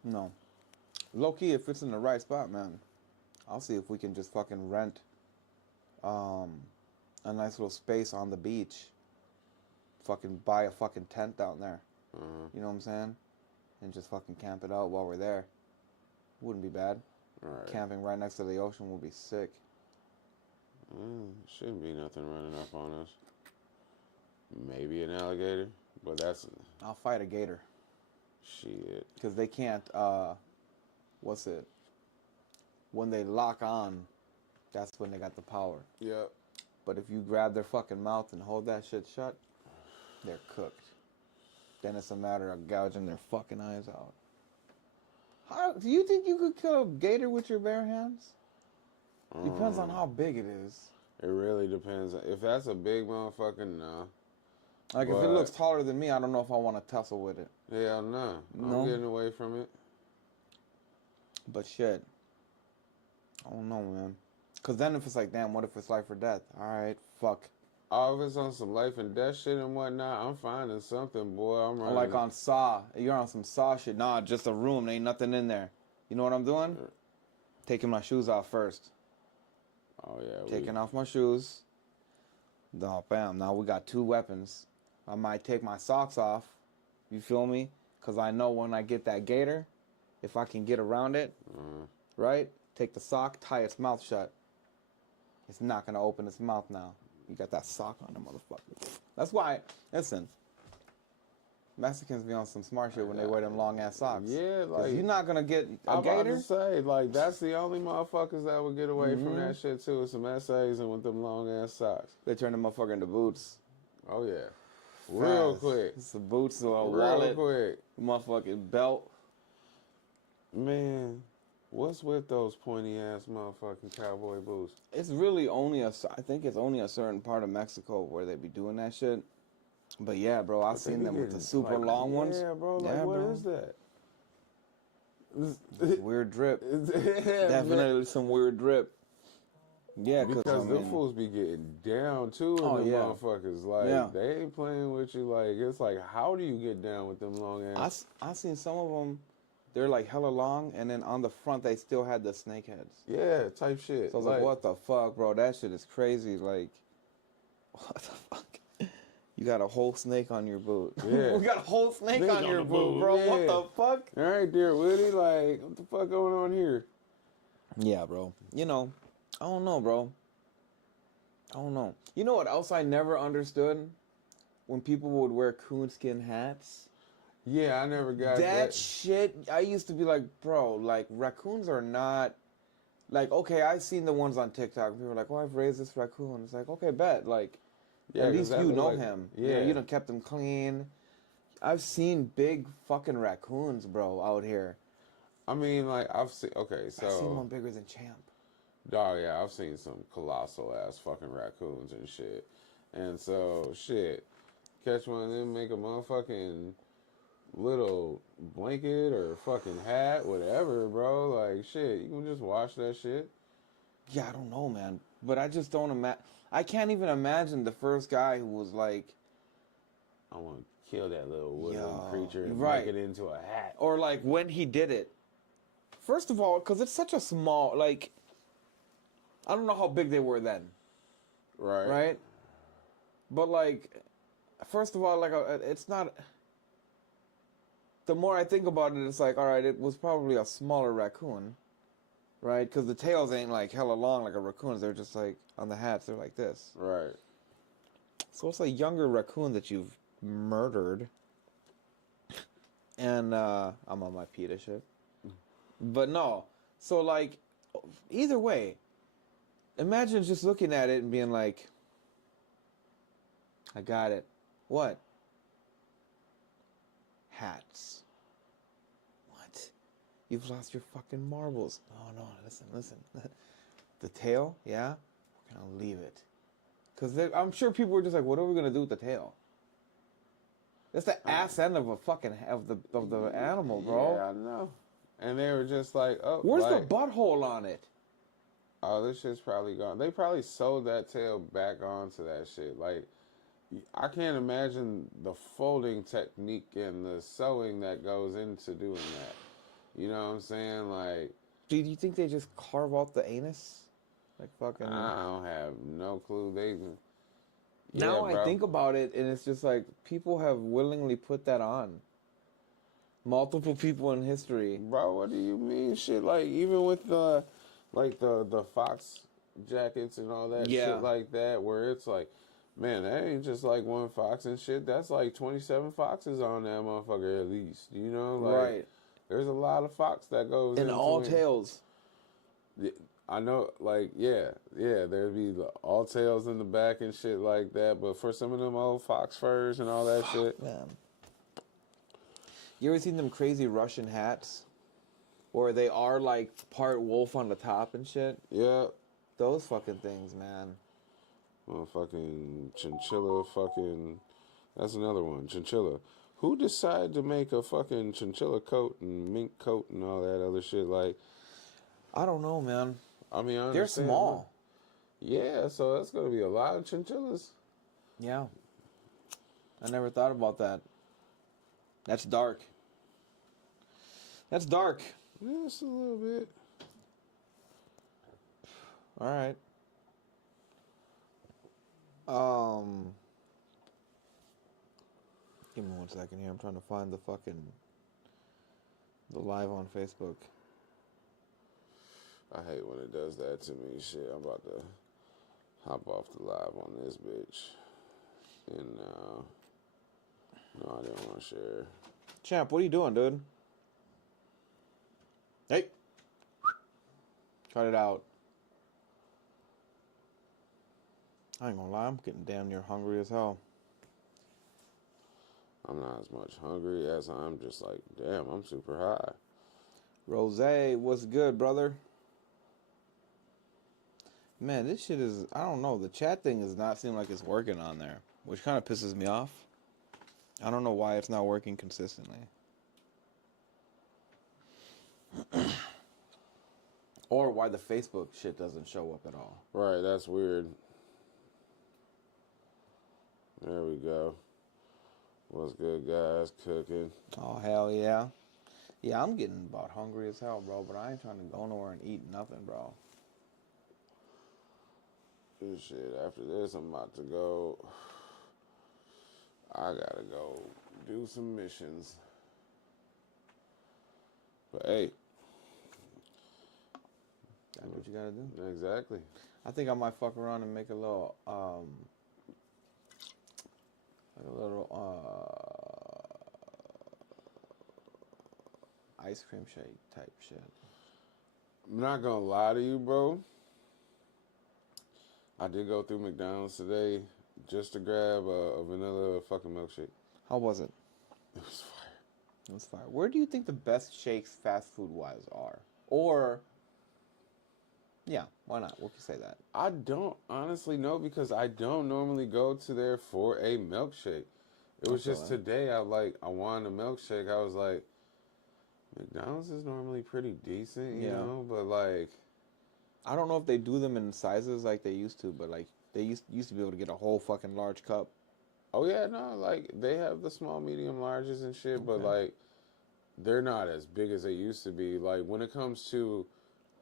No. Low key, if it's in the right spot, man, I'll see if we can just fucking rent a nice little space on the beach. Fucking buy a fucking tent down there. You know what I'm saying? And just fucking camp it out while we're there. Wouldn't be bad. Right. Camping right next to the ocean would be sick. Shouldn't be nothing running up on us. Maybe an alligator, but that's... I'll fight a gator. Shit. Because they can't, what's it? When they lock on, that's when they got the power. Yep. But if you grab their fucking mouth and hold that shit shut, they're cooked. Then it's a matter of gouging their fucking eyes out. How, do you think you could kill a gator with your bare hands? Depends on how big it is. It really depends. If that's a big motherfucker, no. Like, if it looks taller than me, I don't know if I want to tussle with it. Hell no. I'm getting away from it. But shit. I don't know, man. Because then if it's like, damn, what if it's life or death? All right, fuck. Oh, if it's on some life and death shit and whatnot, I'm finding something, boy. I'm running. Like on Saw. You're on some Saw shit. Nah, just a room. There ain't nothing in there. You know what I'm doing? Taking my shoes off first. Oh, yeah. Taking off my shoes. No, bam. Now we got two weapons. I might take my socks off. You feel me? Because I know when I get that gator, if I can get around it, right? Take the sock, tie its mouth shut. It's not gonna open its mouth now. You got that sock on the motherfucker. That's why. Listen, Mexicans be on some smart shit when they wear them long ass socks. Yeah, 'cause like you're not gonna get a I'm about gator. to say, like, that's the only motherfuckers that would get away from that shit too. Is some essays and with them long ass socks. They turn the motherfucker into boots. Oh yeah, real Fast. quick, It's a boots or a real wallet, quick. motherfucking belt. Man, what's with those pointy ass motherfucking cowboy boots? It's really only I think it's only a certain part of Mexico where they be doing that shit. But yeah, bro, I've seen them with the super long ones. Yeah, bro. Like, yeah, what bro. is that? It's weird drip. Yeah, Definitely some weird drip. Yeah, because them fools be getting down too in them motherfuckers. Like, they ain't playing with you. Like, it's like, how do you get down with them long ass? I seen some of them. They're like hella long, and then on the front they still had the snake heads. Yeah, type shit. So I was like, what the fuck, bro? That shit is crazy. Like, what the fuck? You got a whole snake on your boot. Yeah. We got a whole snake on your boot, bro. Yeah. What the fuck? All right, dear Woody. Like, what the fuck going on here? Yeah, bro. You know, I don't know, bro. I don't know. You know what else I never understood? When people would wear coonskin hats. Yeah, I never got that shit. I used to be like, bro, like raccoons are not like, okay, I've seen the ones on TikTok. People are like, oh, I've raised this raccoon. It's like, okay, bet. Like, yeah, at least you know like, him. Yeah. You done kept him clean. I've seen big fucking raccoons, bro, out here. I mean, like, I've seen, okay, so. I've seen one bigger than Champ. Dog, yeah, I've seen some colossal ass fucking raccoons and shit. And so, shit, catch one of them, make a motherfucking little blanket or fucking hat, whatever, bro. Like, shit, you can just wash that shit. Yeah, I don't know, man. But I just don't imagine. I can't even imagine the first guy who was like, I want to kill that little woodland creature and right. make it into a hat. Or like when he did it. First of all, because it's such a small, like, I don't know how big they were then. Right. Right? But like, first of all, like, it's not. The more I think about it, it's like, all right, it was probably a smaller raccoon. Right? Because the tails ain't like hella long like a raccoon's. They're just like, on the hats, they're like this. Right. So it's a younger raccoon that you've murdered. And I'm on my PETA shit. But no. So like, either way, imagine just looking at it and being like, I got it. What? Hats. What? You've lost your fucking marbles. No, listen. The tail, yeah? We're going to leave it. Because I'm sure people were just like, what are we going to do with the tail? That's the ass end of a fucking, of the animal, bro. Yeah, I know. And they were just like, oh. Where's the butthole on it? Oh, this shit's probably gone. They probably sewed that tail back onto that shit. Like, I can't imagine the folding technique and the sewing that goes into doing that. You know what I'm saying? Like, Do you think they just carve off the anus? Like fucking. I don't have no clue. Now bro. I think about it, and it's just like people have willingly put that on. Multiple people in history. Bro, what do you mean? Shit, like, even with the fox jackets and all that shit like that, where it's like, man, that ain't just like one fox and shit. That's like 27 foxes on that motherfucker at least. You know? Like, Right. There's a lot of fox that goes And into all it. tails. I know, like, there'd be all tails in the back and shit like that. But for some of them old fox furs and all that shit. Man. You ever seen them crazy Russian hats? Where they are like part wolf on the top and shit? Yeah. Those fucking things, man. Motherfucking chinchilla fucking... That's another one, chinchilla. Who decided to make a fucking chinchilla coat and mink coat and all that other shit? Like, I don't know, man. I mean, I They're understand, small. Yeah, so that's going to be a lot of chinchillas. Yeah. I never thought about that. That's dark. That's dark. Yeah, it's a little bit. All right. Give me 1 second here. I'm trying to find the fucking The live on Facebook. I hate when it does that to me. Shit, I'm about to hop off the live on this bitch. And no, I didn't want to share. Champ, what are you doing, dude? Hey. Cut it out. I ain't gonna lie, I'm getting damn near hungry as hell. I'm not as much hungry as I'm just like, damn, I'm super high. Rose, what's good, brother? Man, this shit is, I don't know, the chat thing does not seem like it's working on there, which kind of pisses me off. I don't know why it's not working consistently. Or why the Facebook shit doesn't show up at all. Right, that's weird. There we go. What's good, guys? Cooking. Oh, hell yeah. Yeah, I'm getting about hungry as hell, bro, but I ain't trying to go nowhere and eat nothing, bro. Shit, after this, I'm about to go. I gotta go do some missions. But hey. That's what you gotta do. Exactly. I think I might fuck around and make a little, ice cream shake type shit. I'm not gonna lie to you, bro. I did go through McDonald's today just to grab a vanilla fucking milkshake. How was it? It was fire. It was fire. Where do you think the best shakes fast food wise are? Or, yeah, why not? We can say that. I don't honestly know because I don't normally go to there for a milkshake. It was just today I wanted a milkshake. I was like, McDonald's is normally pretty decent, you know, but like, I don't know if they do them in sizes like they used to, but like they used to be able to get a whole fucking large cup. Oh yeah, no, like they have the small, medium, larges and shit, but like they're not as big as they used to be. Like when it comes to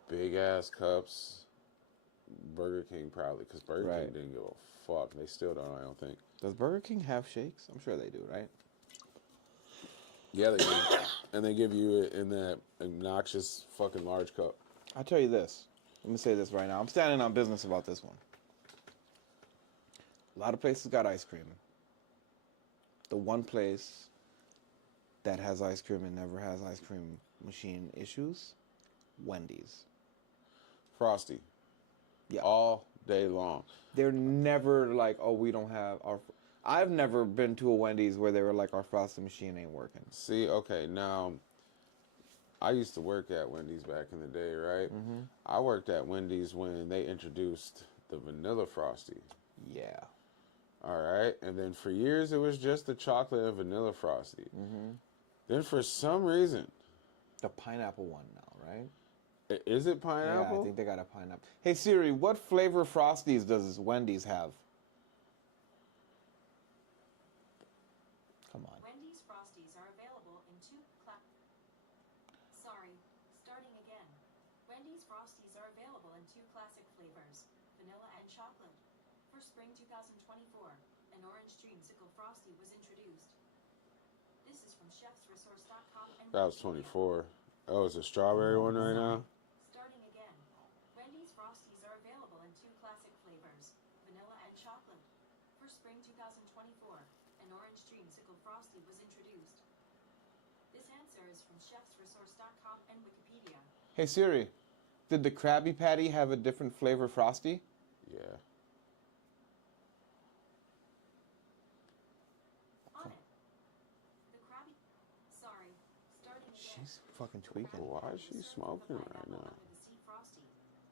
big ass cups, Burger King probably, because Burger King didn't give a fuck. They still don't, I don't think. Does Burger King have shakes? I'm sure they do, right? Yeah, they do. And they give you it in that obnoxious fucking large cup. I'll tell you this. Let me say this right now. I'm standing on business about this one. A lot of places got ice cream. The one place that has ice cream and never has ice cream machine issues, Wendy's. Frosty. Yeah. All day long. They're never like, oh, we don't have our... I've never been to a Wendy's where they were like, our Frosty machine ain't working. See, okay, now, I used to work at Wendy's back in the day, right? Mm-hmm. I worked at Wendy's when they introduced the vanilla Frosty. Yeah. All right, and then for years it was just the chocolate and vanilla Frosty. Mm-hmm. Then for some reason... The pineapple one now, right? Is it pineapple? Yeah, I think they got a pineapple. Hey Siri, what flavor Frosties does Wendy's have? Come on. Wendy's Frosties are available in starting again. Wendy's Frosties are available in two classic flavors, vanilla and chocolate. For spring 2024, an orange dreamsicle Frosty was introduced. This is from chefsresource.com and that was 24. Oh, it's a strawberry one right now? Starting again. Wendy's Frosties are available in two classic flavors, vanilla and chocolate. For spring 2024, an orange dreamsicle Frosty was introduced. This answer is from chefsresource.com and Wikipedia. Hey Siri, did the Krabby Patty have a different flavor Frosty? Yeah. On it. The Krabby... Sorry. Starting again. She's fucking tweaking. Why is she smoking right now?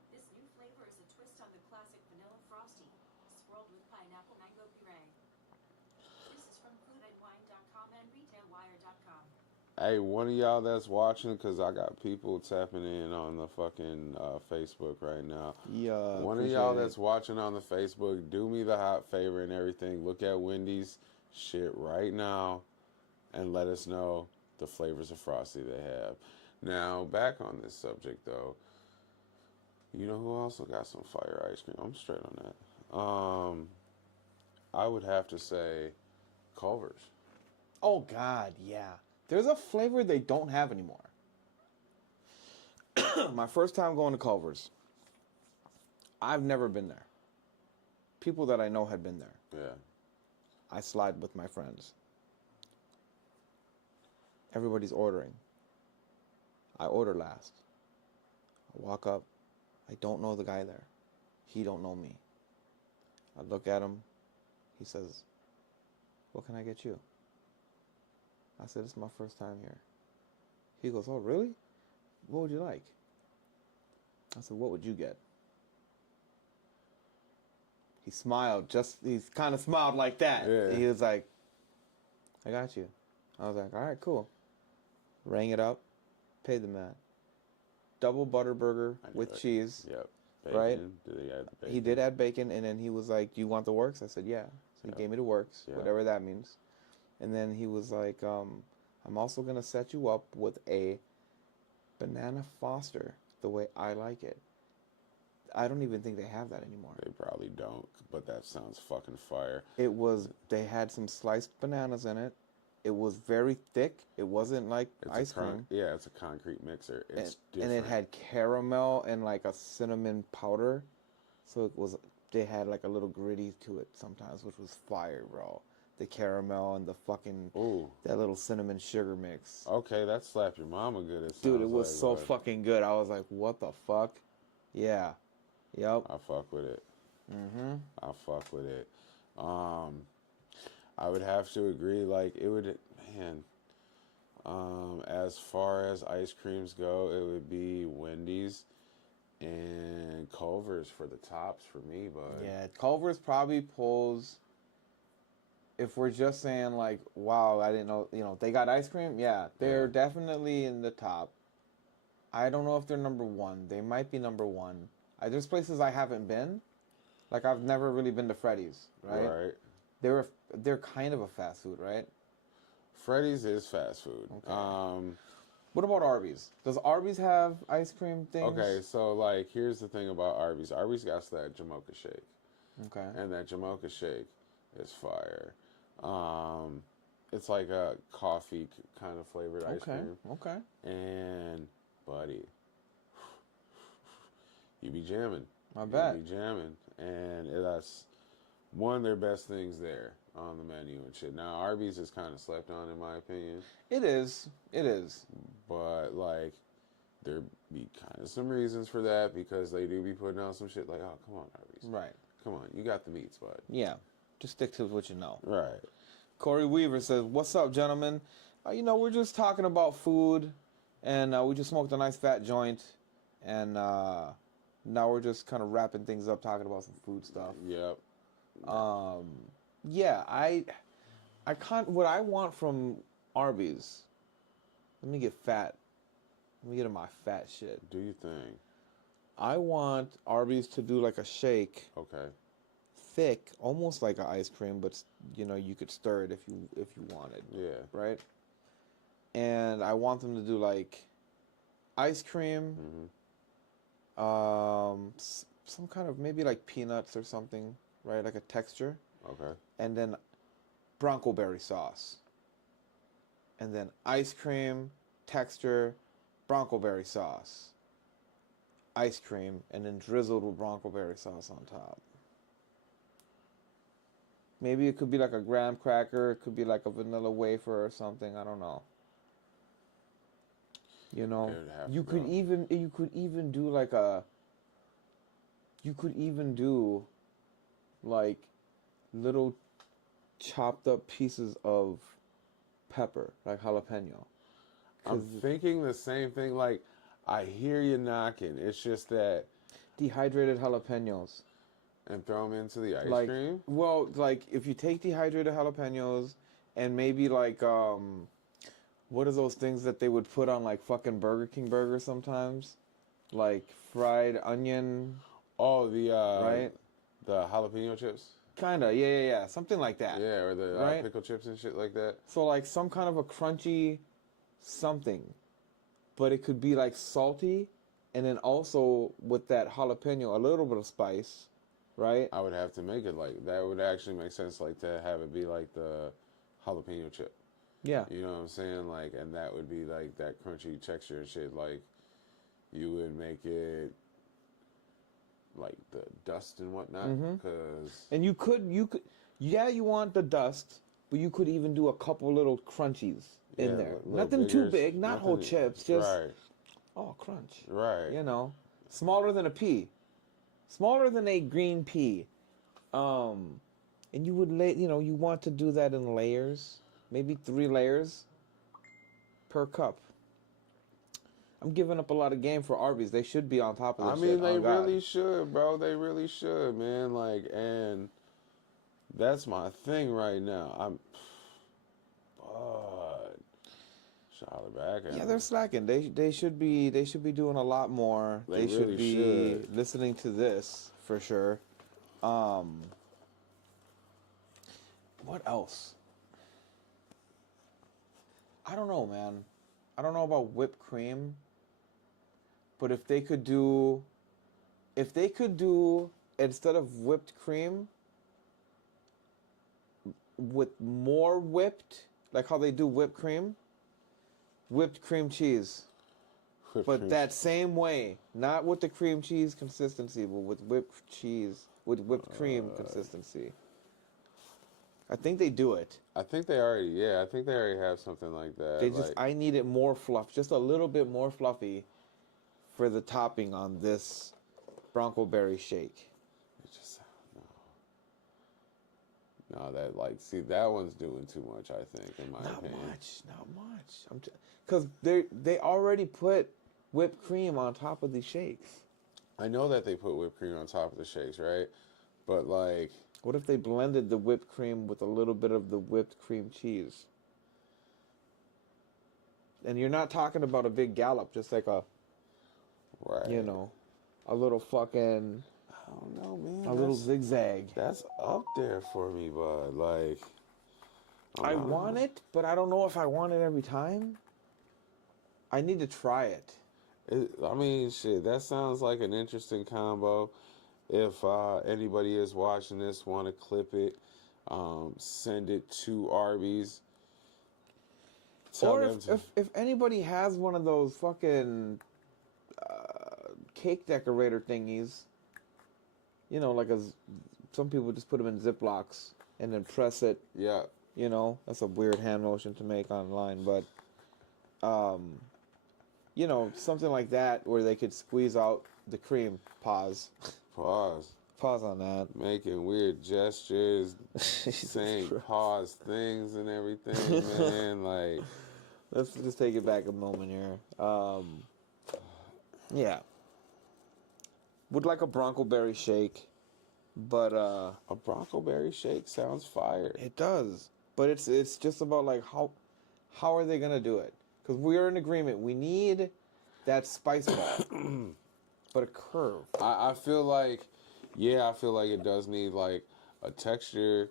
This new flavor is a twist on the classic vanilla Frosty, swirled with pineapple mango puree. This is from foodandwine.com and retailwire.com. Hey, one of y'all that's watching, because I got people tapping in on the fucking Facebook right now. Yeah. One of y'all that's watching on the Facebook, do me the hot favor and everything. Look at Wendy's shit right now and let us know the flavors of Frosty they have. Now, back on this subject, though. You know who also got some fire ice cream? I'm straight on that. I would have to say Culver's. Oh God, yeah. There's a flavor they don't have anymore. My first time going to Culver's. I've never been there. People that I know had been there. Yeah. I slide with my friends. Everybody's ordering. I order last. I walk up. I don't know the guy there. He don't know me. I look at him. He says, "What can I get you?" I said, "It's my first time here." He goes, "Oh, really? What would you like?" I said, "What would you get?" He smiled. He's kind of smiled like that. Yeah. He was like, "I got you." I was like, "All right, cool." Rang it up. Paid the man. Double butter burger with cheese. Yep. Bacon. Right? Did he add bacon? He did add bacon, and then he was like, "Do you want the works?" I said, "Yeah." So he gave me the works, whatever that means. And then he was like, "I'm also going to set you up with a banana Foster the way I like it." I don't even think they have that anymore. They probably don't, but that sounds fucking fire. They had some sliced bananas in it. It was very thick. It wasn't like ice cream. Yeah, it's a concrete mixer. It's and different. it had caramel and like a cinnamon powder. So they had like a little gritty to it sometimes, which was fire, bro. The caramel and the fucking, that little cinnamon sugar mix. Okay, that slapped your mama good. Dude, it was so fucking good. I was like, what the fuck? Yeah. Yep. I fuck with it. I fuck with it. I would have to agree. Like, it would, man. As far as ice creams go, it would be Wendy's and Culver's for the tops for me, but Yeah, Culver's probably pulls. If we're just saying like, wow, I didn't know, they got ice cream. Yeah, they're definitely in the top. I don't know if they're number one. They might be number one. There's places I haven't been. Like, I've never really been to Freddy's, right? Right. They're kind of a fast food, right? Freddy's is fast food. Okay. What about Arby's? Does Arby's have ice cream things? Okay, so like, here's the thing about Arby's. Arby's got that Jamocha shake. Okay. And that Jamocha shake is fire. It's like a coffee kind of flavored ice cream. Okay. And, buddy, you be jamming. I bet. You be jamming. And that's one of their best things there on the menu and shit. Now, Arby's is kind of slept on, in my opinion. It is. But, like, there be kind of some reasons for that, because they do be putting out some shit like, oh, come on, Arby's. Right. Come on, you got the meats, bud. Yeah. Just stick to what you know. Right. Corey Weaver says, "What's up, gentlemen? We're just talking about food, and we just smoked a nice fat joint, and now we're just kind of wrapping things up, talking about some food stuff." Yep. Yeah, I can't. What I want from Arby's. Let me get fat. Let me get in my fat shit. Do you think? I want Arby's to do like a shake. Okay. Thick, almost like an ice cream, but you could stir it if you wanted. Yeah. Right. And I want them to do like ice cream, some kind of maybe like peanuts or something, right? Like a texture. Okay. And then Bronco berry sauce. And then ice cream, texture, Bronco berry sauce. Ice cream, and then drizzled with Bronco berry sauce on top. Maybe it could be like a graham cracker. It could be like a vanilla wafer or something. I don't know. You could even do like little chopped up pieces of pepper, like jalapeno. I'm thinking the same thing. Like, I hear you knocking. It's just that dehydrated jalapenos. And throw them into the ice cream? Well, like, if you take dehydrated jalapenos and maybe, like, what are those things that they would put on, like, fucking Burger King burgers sometimes? Like, fried onion. Oh, right? The jalapeno chips? Kinda, yeah. Something like that. Yeah, or the pickle chips and shit like that. So, like, some kind of a crunchy something. But it could be, like, salty. And then also, with that jalapeno, a little bit of spice. Right? I would have to make it like that. Would actually make sense, like, to have it be like the jalapeno chip. Yeah. You know what I'm saying? Like, and that would be like that crunchy texture and shit. Like, you would make it like the dust and whatnot, because And you could, yeah, you want the dust, but you could even do a couple little crunchies in there. Nothing too big, not whole chips, just right, crunch. right. You know, smaller than a pea, smaller than a green pea. And you would you want to do that in layers, maybe 3 layers per cup. I'm giving up a lot of game for Arby's. They should be on top of this I mean, shit. they Oh, God. really should, bro. They really should, man. Like, and that's my thing right now. But Charlotte back at Yeah, me. they're slacking. They should be doing a lot more. They should really be should. listening to this for sure. What else? I don't know, man. I don't know about whipped cream, but if they could do instead of whipped cream with more whipped, like how they do whipped cream cheese. Whipped But cream. that same way, not with the cream cheese consistency, but with whipped cheese, with whipped cream consistency. I think they do it. I think they already have something like that. They just, I need it more fluff, just a little bit more fluffy for the topping on this Bronco Berry shake. It just no, that like see that one's doing too much. I think, in my opinion, Not much. Because they already put whipped cream on top of these shakes. I know that they put whipped cream on top of the shakes, right? But like, what if they blended the whipped cream with a little bit of the whipped cream cheese? And you're not talking about a big gallop, just like a, right? A little fucking, I don't know, man. a little zigzag. That's up there for me, bud. Like, I want it, but I don't know if I want it every time. I need to try it. I mean, shit, that sounds like an interesting combo. If anybody is watching this, want to clip it, send it to Arby's. Or if anybody has one of those fucking cake decorator thingies, like some people just put them in Ziplocs and then press it. Yeah. That's a weird hand motion to make online, but something like that where they could squeeze out the cream. Pause on that. Making weird gestures, saying Christ. pause things and everything, man. Like, let's just take it back a moment here. Yeah. Would like a Bronco Berry shake, but a Bronco Berry shake sounds fire. it does. But it's just about like how are they gonna do it? Because we are in agreement. We need that spice ball, but a curve. I feel like it does need like a texture,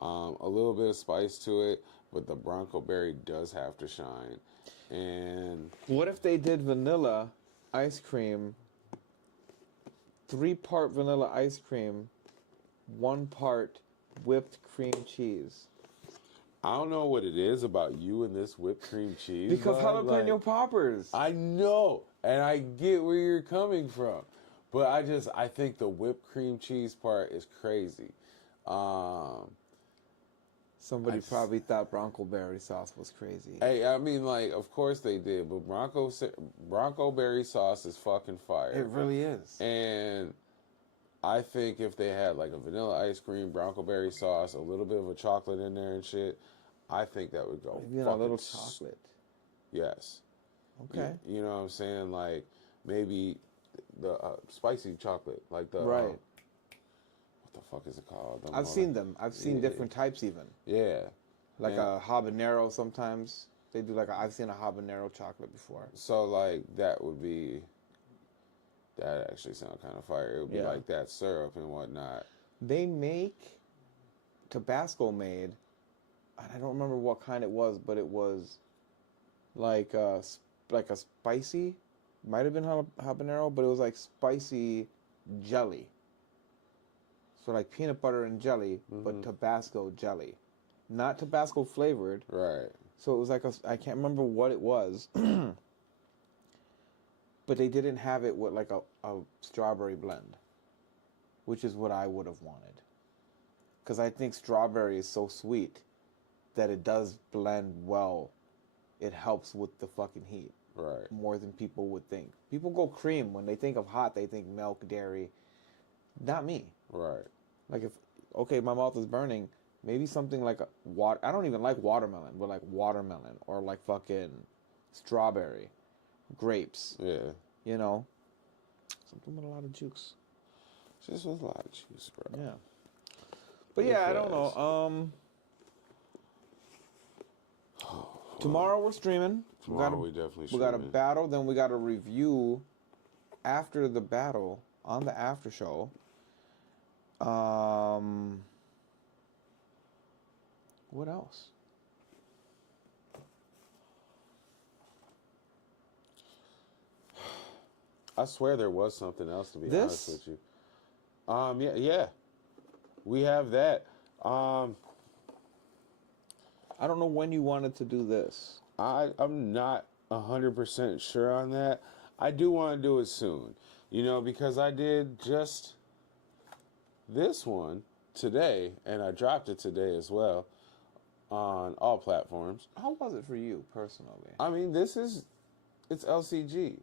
a little bit of spice to it, but the Bronco Berry does have to shine. And What if they did vanilla ice cream, 3-part vanilla ice cream, 1 part whipped cream cheese? I don't know what it is about you and this whipped cream cheese. Because bud. jalapeno poppers. I know, and I get where you're coming from, but I think the whipped cream cheese part is crazy. Somebody probably thought Bronco Berry sauce was crazy. Hey, I mean, like, of course they did, but Bronco Berry sauce is fucking fire. It really is. And I think if they had like a vanilla ice cream, Bronco Berry sauce, a little bit of a chocolate in there and shit, I think that would go. Maybe a little chocolate. Yes. Okay. You know what I'm saying? Like maybe the spicy chocolate, like the right. What the fuck is it called? I've seen them. I've seen different types even. Yeah. Like a habanero sometimes. They do I've seen a habanero chocolate before. So like that actually sounds kind of fire. It would be like that syrup and whatnot. They make Tabasco made, and I don't remember what kind it was, but it was like a spicy, might have been habanero, but it was like spicy jelly. So like peanut butter and jelly, but Tabasco jelly, not Tabasco flavored. Right. So it was like I can't remember what it was. but they didn't have it with like a strawberry blend, which is what I would have wanted. Because I think strawberry is so sweet that it does blend well. It helps with the fucking heat Right. more than people would think. People go cream when they think of hot. They think milk, dairy. Not me. Right. Like if okay, my mouth is burning. Maybe something like a water. I don't even like watermelon, but like watermelon or like fucking strawberry, grapes. Yeah. You know, something with a lot of juice. Just with a lot of juice, bro. Yeah. But yeah, I don't know. Tomorrow we're streaming. Tomorrow we definitely We got a streaming. battle, then we got a review after the battle on the after show. What else? I swear there was something else, to be This? honest with you. Yeah. We have that. I don't know when you wanted to do this. I'm not 100% sure on that. I do want to do it soon, because I did just this one today, and I dropped it today as well on all platforms. How was it for you personally? I mean, it's LCG.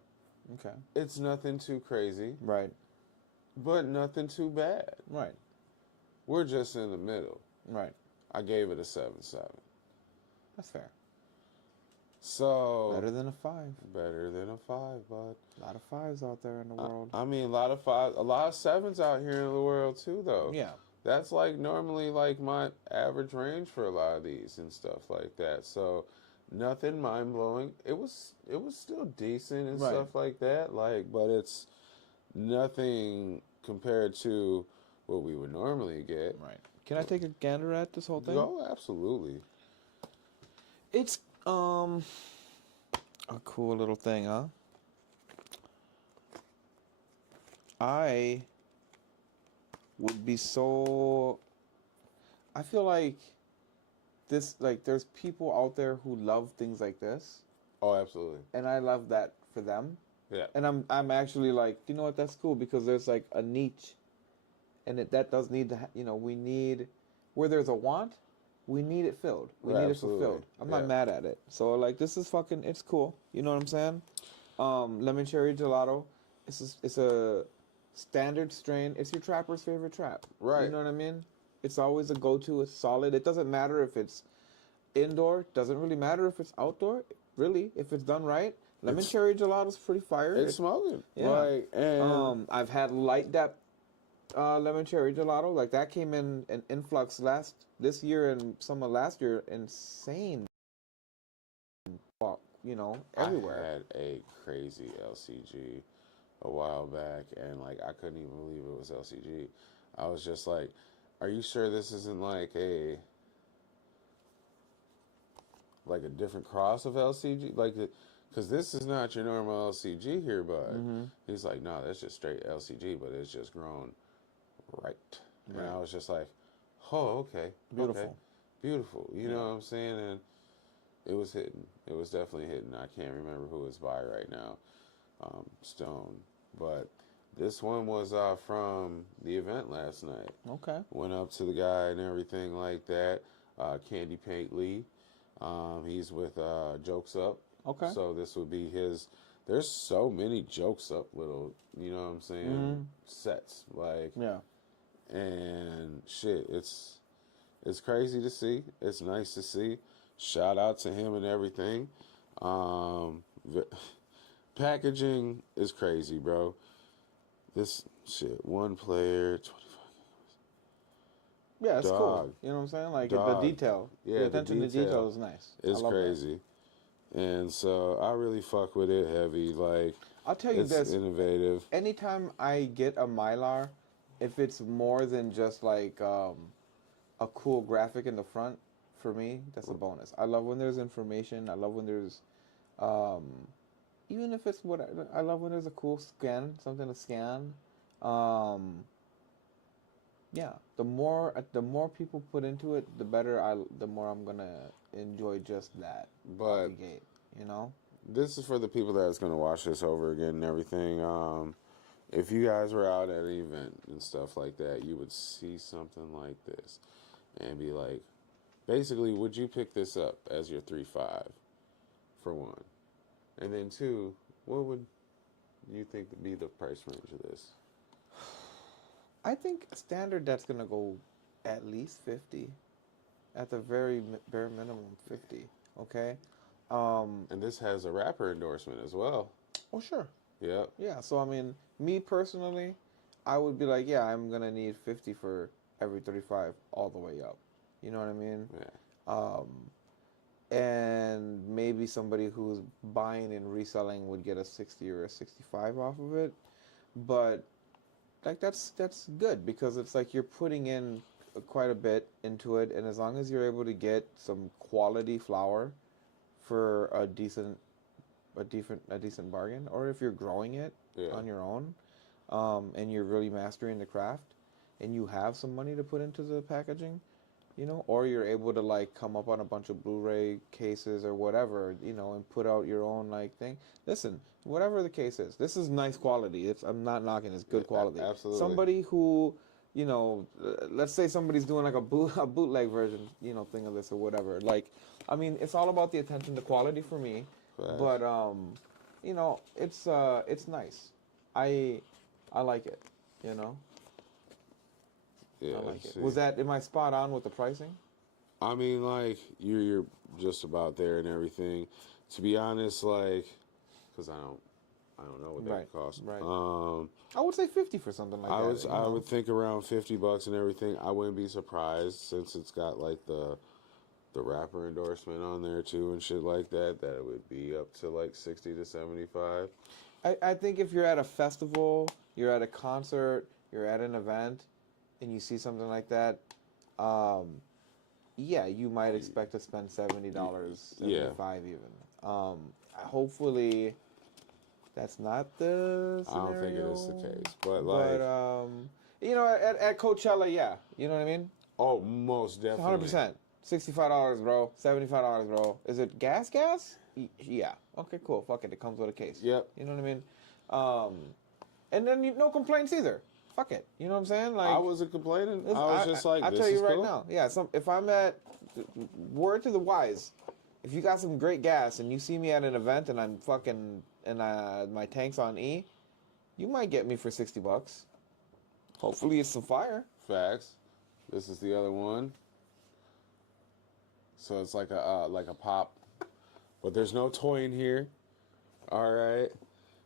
Okay. It's nothing too crazy, Right. but nothing too bad. Right. We're just in the middle. Right. I gave it a 7.7. That's fair. So Better than a 5. better than a 5, bud. A lot of 5s out there in the world. I mean, a lot of 5, a lot of 7s out here in the world too, though. Yeah. That's like normally like my average range for a lot of these and stuff like that. So nothing mind blowing. It was still decent and Right. stuff like that. Like, but it's nothing compared to what we would normally get. Right. Can I take a gander at this whole thing? Oh, absolutely. It's a cool little thing, huh? I would be so I feel like there's people out there who love things like this, Oh, absolutely. and I love that for them. Yeah. And I'm actually like, you know what, that's cool because there's like a niche, and that does need to we need where there's a want, we need it filled. We Right, need absolutely. it fulfilled. I'm not Yeah. mad at it. So like this is fucking it's cool. You know what I'm saying? Lemon cherry gelato. It's a standard strain. It's your trapper's favorite trap. Right. You know what I mean? It's always a go-to. It's solid. It doesn't matter if it's indoor. Doesn't really matter if it's outdoor. Really, if it's done right. Lemon cherry gelato's pretty fire. It's smoking. Yeah. Like, and I've had light depth lemon cherry gelato. Like that came in an influx this year and some of last year. Insane. Everywhere. I had a crazy LCG a while back, and like I couldn't even believe it was LCG. I was just like, "Are you sure this isn't like a different cross of LCG? Because this is not your normal LCG here, bud." Mm-hmm. He's like, "No, that's just straight LCG, but it's just grown right." And Right. I was just like, "Oh, okay, Beautiful. okay. Beautiful." You know what I'm saying? And it was hitting. It was definitely hitting. I can't remember who it's by right now, Stone. But this one was from the event last night. Okay. Went up to the guy and everything like that. Candy Paint Lee. He's with Jokes Up. Okay. So this would be his. There's so many Jokes Up little, you know what I'm saying, Mhm. sets. Like, Yeah. and shit, it's crazy to see. It's nice to see. Shout out to him and everything. Packaging is crazy, bro. This shit, one player, 25. Yeah, it's cool. Dog. You know what I'm saying? Like Dog. the detail. Yeah, the the attention to detail detail is nice. It's I love that. crazy. And so I really fuck with it heavy. Like, I'll tell you it's this. innovative. Anytime I get a Mylar, if it's more than just like a cool graphic in the front, for me, that's a bonus. I love when there's information. I love when there's, even if it's I love when there's a cool scan, something to scan. Yeah, the more people put into it, the more I'm gonna enjoy just that. But out the gate, you know. this is for the people that's going to watch this over again and everything. If you guys were out at an event and stuff like that, you would see something like this and be like, basically, would you pick this up as your 3.5 for one? And then two, what would you think would be the price range of this? I think standard that's gonna go at least 50, at the very bare minimum 50. Okay. And this has a rapper endorsement as well. Oh sure. Yep. Yeah. So I mean, me personally, I would be like, yeah, I'm gonna need 50 for every 35 all the way up. You know what I mean? Yeah. And maybe somebody who's buying and reselling would get a 60 or a 65 off of it, but like that's good because it's like you're putting in quite a bit into it, and as long as you're able to get some quality flour for a decent bargain, or if you're growing it on your own, and you're really mastering the craft, and you have some money to put into the packaging, you know, or you're able to like come up on a bunch of Blu-ray cases or whatever, you know, and put out your own like thing. Listen, whatever the case is, this is nice quality. I'm not knocking. It's good quality. Absolutely. Somebody who, you know, let's say somebody's doing like a bootleg version, you know, thing of this or whatever. Like, I mean, it's all about the attention to quality for me. Right. But you know, it's nice. I like it. You know. Yeah, I like it. Am I spot on with the pricing? I mean, like, you're just about there and everything. To be honest, like, because I don't know what that costs. Right. I would say 50 for something like that. I would think around $50 and everything. I wouldn't be surprised since it's got like the rapper endorsement on there too and shit like that it would be up to like 60 to 75. I think if you're at a festival, you're at a concert, you're at an event, and you see something like that, yeah, you might expect to spend $70, $75 even. Hopefully, that's not the scenario. I don't think it is the case, but you know, at Coachella, yeah, you know what I mean. Oh, most definitely. 100%. $65, bro. $75, bro. Is it gas? Yeah. Okay, cool. Fuck it. It comes with a case. Yep. You know what I mean? And then no complaints either. Fuck it. You know what I'm saying? Like, I wasn't complaining. I was just like, I'll this tell you is right cool. now. Yeah. If I'm at, word to the wise, if you got some great gas and you see me at an event and I'm fucking and my tank's on E, you might get me for $60. Hopefully it's some fire. Facts. This is the other one. So it's like a pop, but there's no toy in here. All right,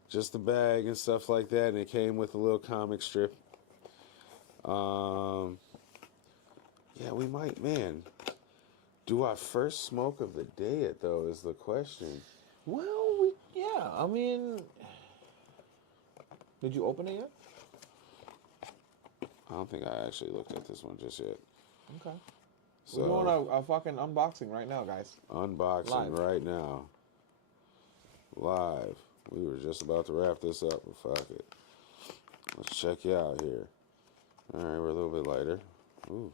just the bag and stuff like that, and it came with a little comic strip. Yeah, we might, man. Do our first smoke of the day it though is the question. Well, yeah. I mean, did you open it yet? I don't think I actually looked at this one just yet. Okay. So, we're doing a fucking unboxing right now, guys. Unboxing Live. right now. Live. We were just about to wrap this up, but fuck it. Let's check you out here. Alright, we're a little bit lighter. Ooh.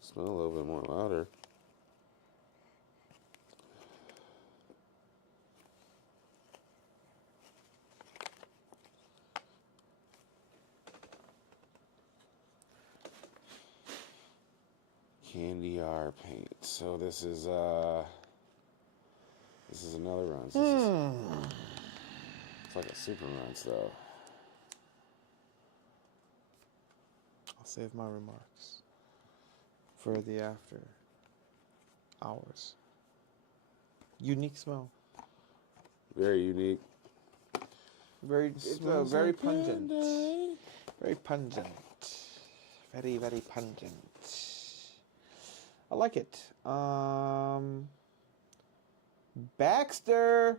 Smell a little bit more louder. Candy R paint. So this is another run. It's like a super runs though. I'll save my remarks for the after hours. Unique smell. Very unique. It's very pungent. Very pungent. Very, very pungent. I like it. Baxter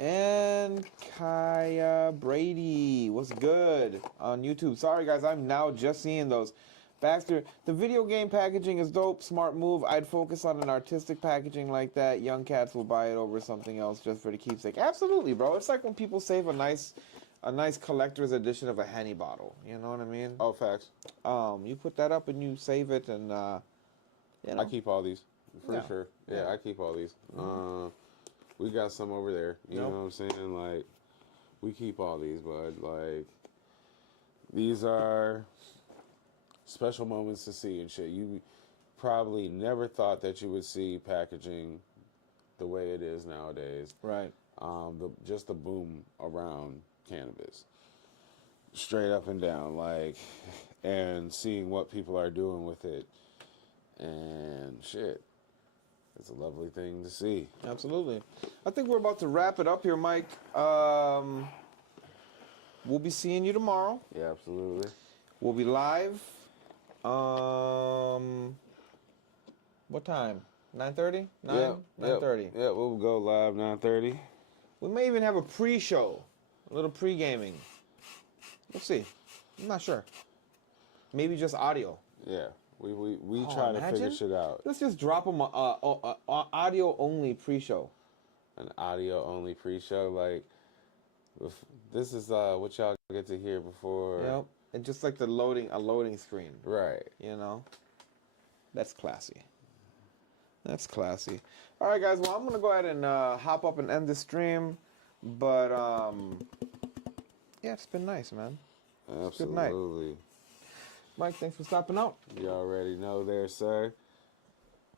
and Kaya Brady. What's good on YouTube? Sorry guys, I'm now just seeing those. Baxter, the video game packaging is dope. Smart move. I'd focus on an artistic packaging like that. Young cats will buy it over something else just for the keepsake. Absolutely, bro. It's like when people save a nice collector's edition of a Henny bottle. You know what I mean? Oh, facts. You put that up and you save it, and you know. I keep all these. for Yeah. sure. Yeah, Yeah. I keep all these. We got some over there. You Yep. know what I'm saying? Like, we keep all these, bud. Like, these are special moments to see and shit. You probably never thought that you would see packaging the way it is nowadays. Right. Just the boom around cannabis, straight up and down, like, and seeing what people are doing with it, and shit, it's a lovely thing to see. Absolutely. I think we're about to wrap it up here, Mike. We'll be seeing you tomorrow. Yeah, absolutely. We'll be live. What time? 9:30? 9:30. Yeah, we'll go live 9:30. We may even have a pre-show, a little pre-gaming. We'll see. I'm not sure. Maybe just audio. Yeah, we try to figure shit out. Let's just drop them audio only pre-show. An audio only pre-show, like, this is what y'all get to hear before. Yep. And just like a loading screen. Right. You know? That's classy. That's classy. All right, guys. Well, I'm gonna go ahead and hop up and end this stream. But yeah, it's been nice, man. Absolutely. Mike, thanks for stopping out. You already know there, sir.